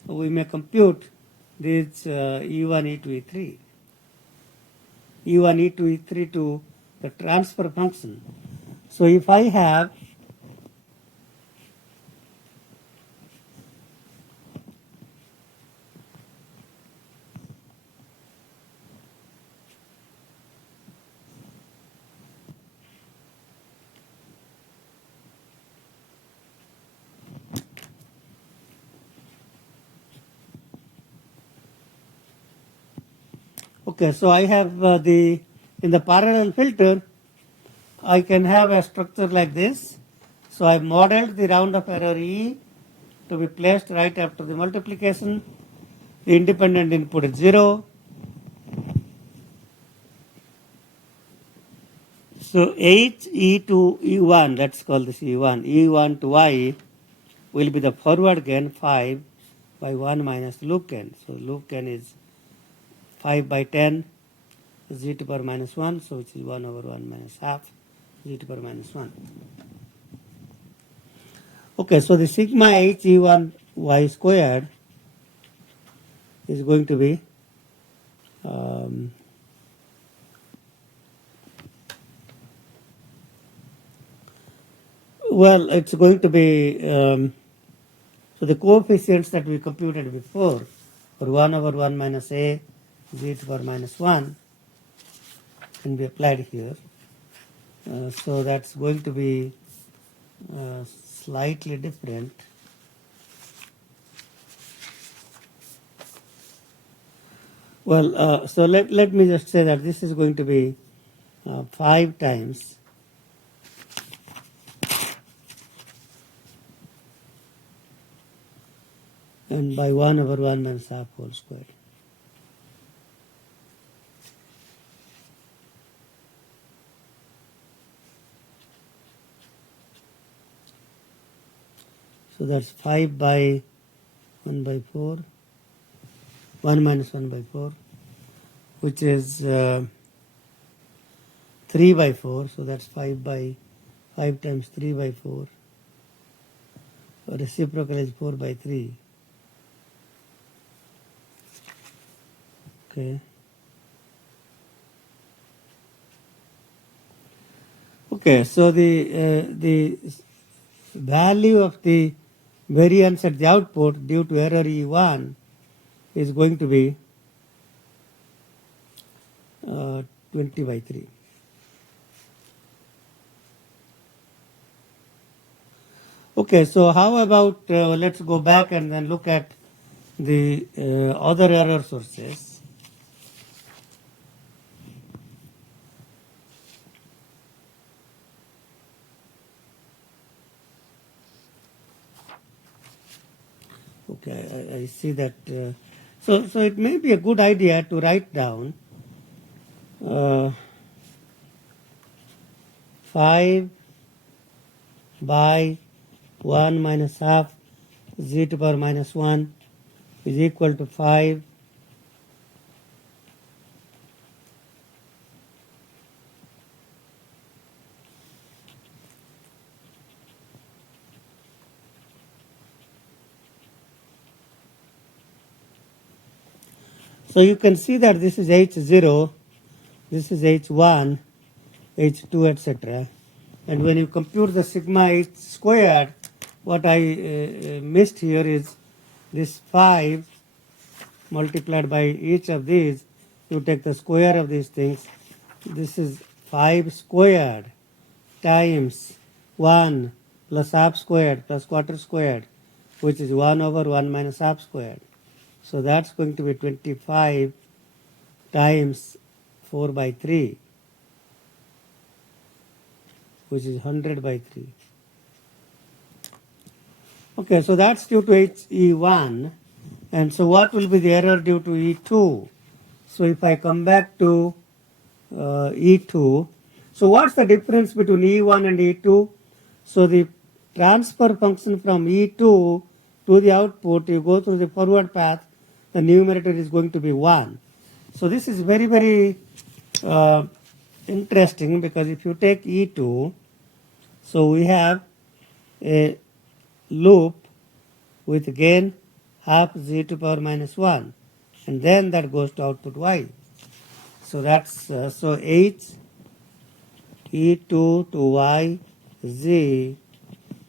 we may compute these E1, E2, E3? E1, E2, E3 to the transfer function. So if I have Okay, so I have in the parallel filter, I can have a structure like this. So I modeled the round of error E to be placed right after the multiplication. The independent input is 0. So H E to E1, let's call this E1. E1 to Y will be the forward gain 5 by 1 minus loop gain. So loop gain is 5 by 10 z to the power minus 1, so which is 1 over 1 minus half z to the power minus 1. Okay, so the sigma h e1 y squared is going to be well, it's going to be so the coefficients that we computed before for 1 over 1 minus a z to the power minus 1 can be applied here. So that's going to be slightly different. Well, so let me just say that this is going to be 5 times and by 1 over 1 minus half whole square. So that's 5 by 1 by 4, 1 minus 1 by 4, which is 3 by 4. So that's 5 times 3 by 4. Reciprocal is 4 by 3. Okay. Okay, so the value of the variance at the output due to error E1 is going to be 20 by 3. Okay, so how about let's go back and then look at the other error sources. Okay, I see that. So it may be a good idea to write down 5 by 1 minus half z to the power minus 1 is equal to 5 So you can see that this is H0, this is H1, H2, etc. And when you compute the sigma H squared, what I missed here is this 5 multiplied by each of these. You take the square of these things. This is 5 squared times 1 plus half squared plus quarter squared, which is 1 over 1 minus half squared. So that's going to be 25 times 4 by 3, which is 100 by 3. Okay, so that's due to HE1. And so what will be the error due to E2? So if I come back to E2, so what's the difference between E1 and E2? So the transfer function from E2 to the output, you go through the forward path, the numerator is going to be 1. So this is very, very interesting, because if you take E2, so we have a loop with gain half z to the power minus 1, and then that goes to output y. So that's so h e2 to y z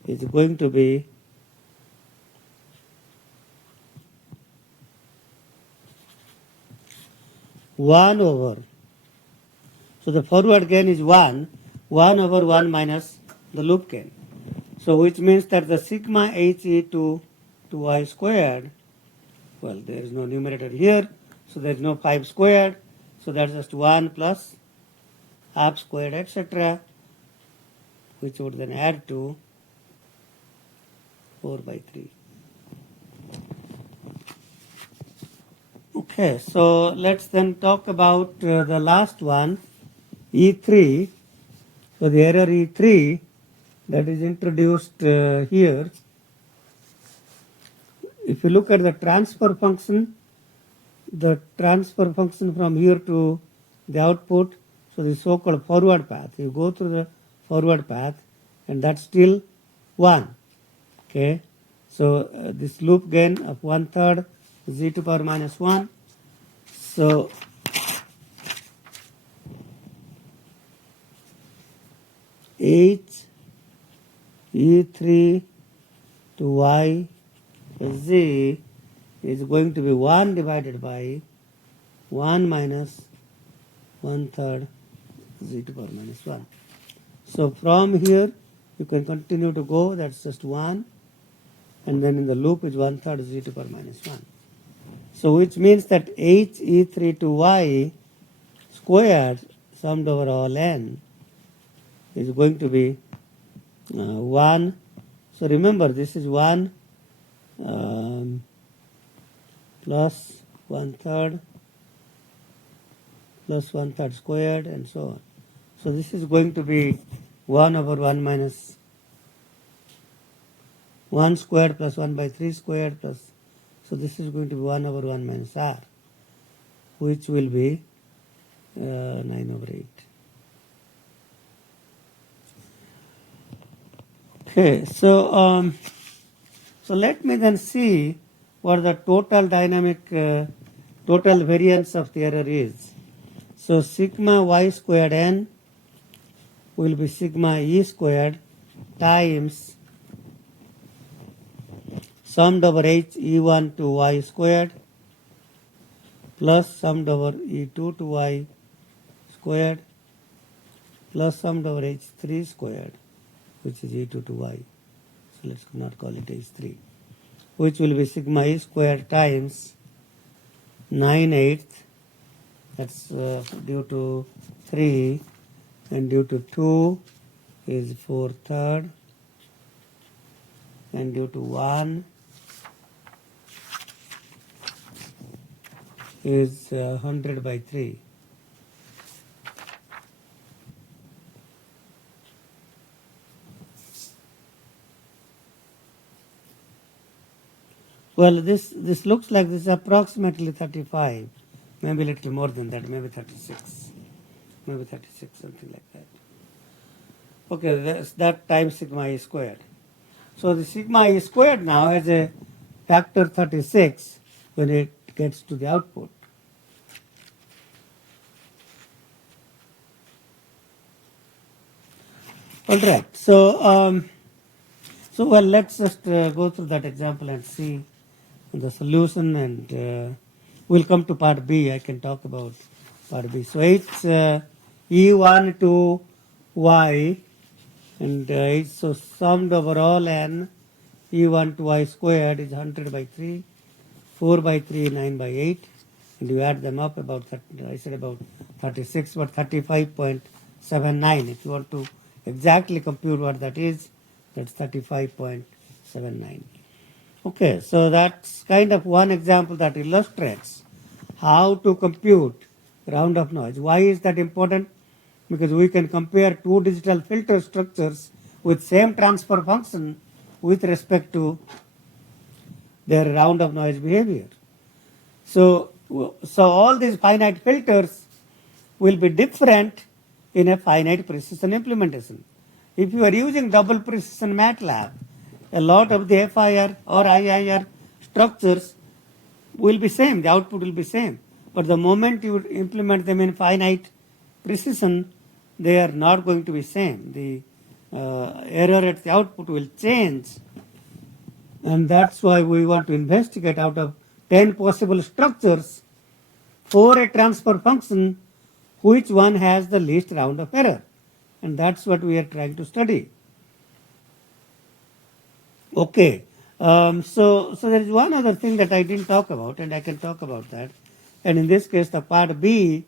is going to be one over. So the forward gain is 1 over 1 minus the loop gain. So which means that the sigma he2 to y squared, well, there is no numerator here, so there is no 5 squared, So that's just 1 plus half squared, etc., which would then add to 4 by 3. Okay, so let's then talk about the last one, E3. So the error E3 that is introduced here. If you look at the transfer function from here to the output, so the so-called forward path, you go through the forward path and that's still 1. Okay, so this loop gain of 1/3 is e to power minus 1. So h e3 to y z is going to be 1 divided by 1 minus 1/3 z to power minus 1. So from here you can continue to go, that's just 1, and then in the loop is 1/3 z to power minus 1. So which means that h e3 to y squared summed over all n is going to be 1. So remember, this is 1 plus 1/3 plus 1/3 squared and so on. So this is going to be 1 over 1 minus 1 squared plus 1 by 3 squared plus, so this is going to be 1 over 1 minus r, which will be 9 over 8. Okay, so let me then see what the total dynamic, total variance of the error is. So sigma y squared n will be sigma e squared times summed over h e1 to y squared plus summed over e2 to y squared plus summed over h3 squared, which is e2 to y. So let's not call it h3, which will be sigma e squared times 9/8, that's due to 3, and due to 2 is 4/3, and due to 1 is 100 by 3. Well, this looks like this is approximately 35, maybe a little more than that, maybe 36, something like that. Okay, that's that times sigma e squared. So the sigma e squared now has a factor 36 when it gets to the output. All right, so well, let's just go through that example and see the solution, and we'll come to part B. I can talk about part B. So it's e1 to y, and so summed over all n, e1 to y squared is 100 by 3, 4 by 3, 9 by 8, and you add them up about 30, I said about 36, but 35.79. If you want to exactly compute what that is, that's 35.79. Okay, so that's kind of one example that illustrates how to compute round of noise. Why is that important? Because we can compare two digital filter structures with same transfer function with respect to their round of noise behavior. So all these finite filters will be different in a finite precision implementation. If you are using double precision MATLAB, a lot of the FIR or IIR structures will be same, the output will be same. But the moment you implement them in finite precision, they are not going to be same. The error at the output will change. And that's why we want to investigate out of 10 possible structures for a transfer function, which one has the least round of error. And that's what we are trying to study. Okay, so there is one other thing that I didn't talk about, and I can talk about that. And in this case, the part B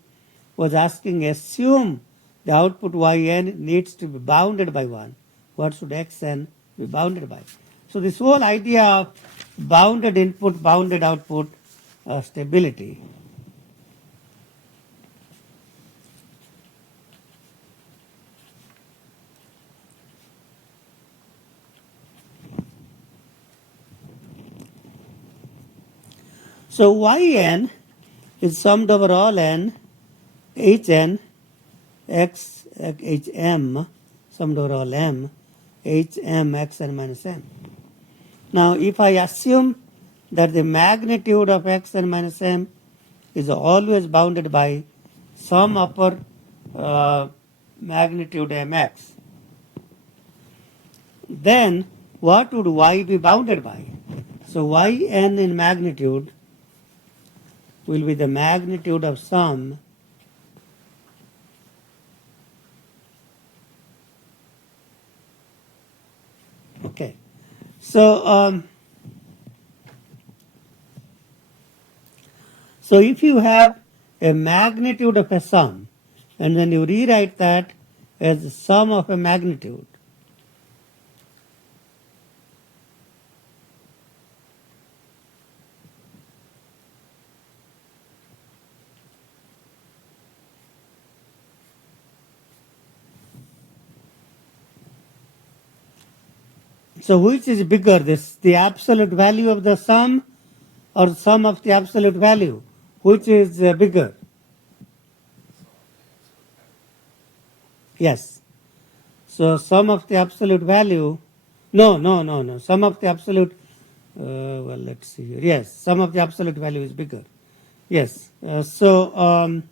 was asking assume the output yn needs to be bounded by 1. What should xn be bounded by? So this whole idea of bounded input, bounded output stability. So yn is summed over all n, hn, x, hm, summed over all m, hm, xn minus n. Now, if I assume that the magnitude of xn minus m is always bounded by some upper magnitude mx, then what would y be bounded by? So yn in magnitude will be the magnitude of sum okay. So so if you have a magnitude of a sum and then you rewrite that as the sum of a magnitude, so which is bigger, the absolute value of the sum or sum of the absolute value? Which is bigger? Yes. So sum of the absolute value, no. Sum of the absolute, well, let's see here. Yes, sum of the absolute value is bigger. Yes. So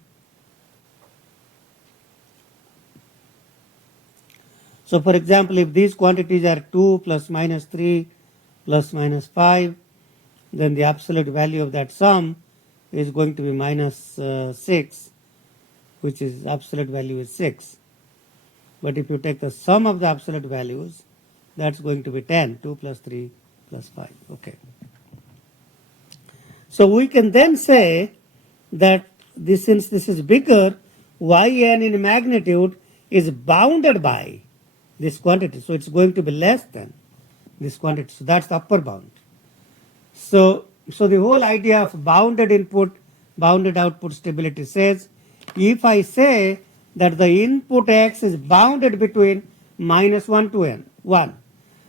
for example, if these quantities are 2 plus minus 3 plus minus 5, then the absolute value of that sum is going to be minus 6, which is absolute value is 6. But if you take the sum of the absolute values, that's going to be 10, 2 plus 3 plus 5. Okay. So we can then say that since this is bigger, yn in magnitude is bounded by this quantity. So it's going to be less than this quantity. So that's the upper bound. So the whole idea of bounded input, bounded output stability says, if I say that the input x is bounded between minus 1 to n, 1.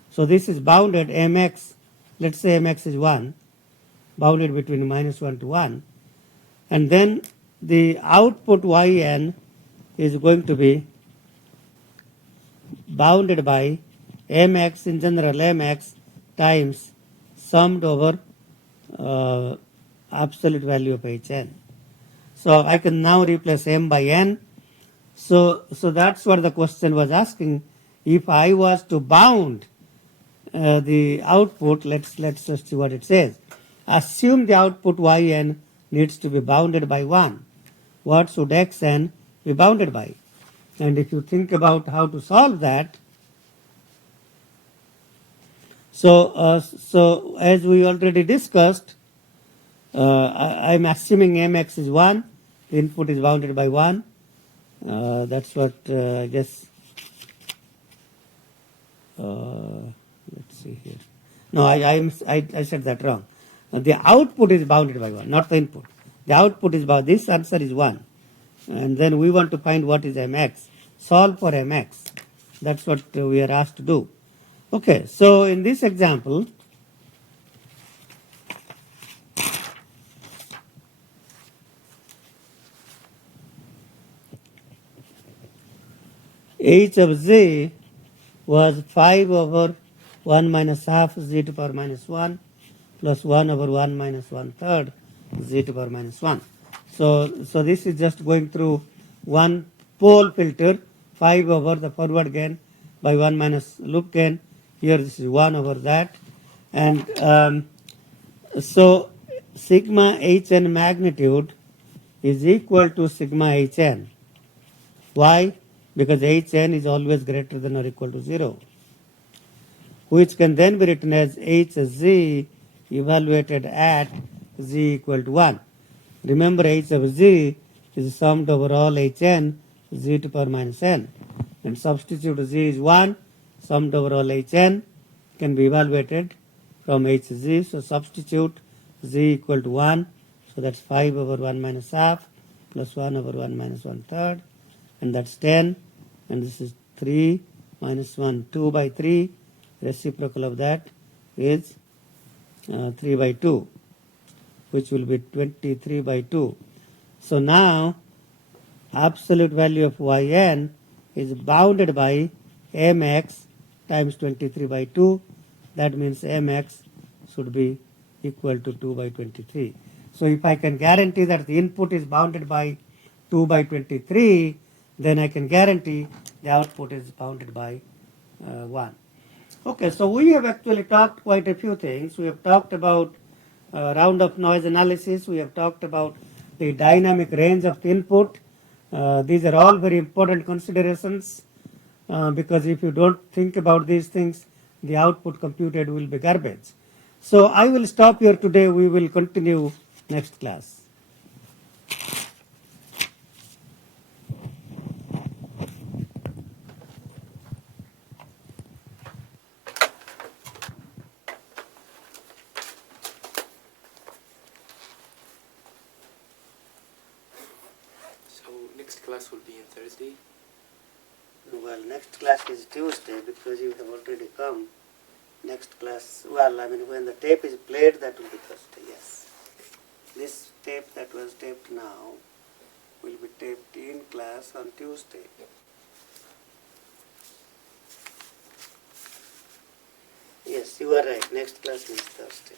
So this is bounded mx, let's say mx is 1, bounded between minus 1 to 1. And then the output yn is going to be bounded by mx, in general mx, times summed over absolute value of hn. So I can now replace m by n. So that's what the question was asking. If I was to bound the output, let's just see what it says. Assume the output yn needs to be bounded by 1. What should xn be bounded by? And if you think about how to solve that, so as we already discussed, I'm assuming mx is 1, the input is bounded by 1. That's what I guess. Let's see here. No, I said that wrong. The output is bounded by 1, not the input. The output is bounded. This answer is 1. And then we want to find what is mx. Solve for mx. That's what we are asked to do. Okay, so in this example, h of z was 5 over 1 minus half z to the power minus 1 plus 1 over 1 minus 1/3 z to the power minus 1. So this is just going through one pole filter, 5 over the forward gain by 1 minus loop gain. Here this is 1 over that. And so sigma hn magnitude is equal to sigma hn. Why? Because hn is always greater than or equal to 0, which can then be written as hz evaluated at z equal to 1. Remember, h of z is summed over all Hn z to power minus n. And substitute z is 1, summed over all Hn can be evaluated from Hz. So substitute z equal to 1. So that's 5 over 1 minus half plus 1 over 1 minus 1/3. And that's 10. And this is 3 minus 1, 2 by 3. Reciprocal of that is 3 by 2, which will be 23 by 2. So now absolute value of yn is bounded by mx times 23 by 2. That means mx should be equal to 2 by 23. So if I can guarantee that the input is bounded by 2 by 23, then I can guarantee the output is bounded by 1. Okay, so we have actually talked quite a few things. We have talked about round of noise analysis. We have talked about the dynamic range of the input. These are all very important considerations because if you don't think about these things, the output computed will be garbage. So I will stop here today. We will continue next class. So next class will be on Thursday. Well, next class is Tuesday because you have already come. Next class, well, I mean, when the tape is played, that will be Thursday, yes. This tape that was taped now will be taped in class on Tuesday. Yes, you are right. Next class is Thursday.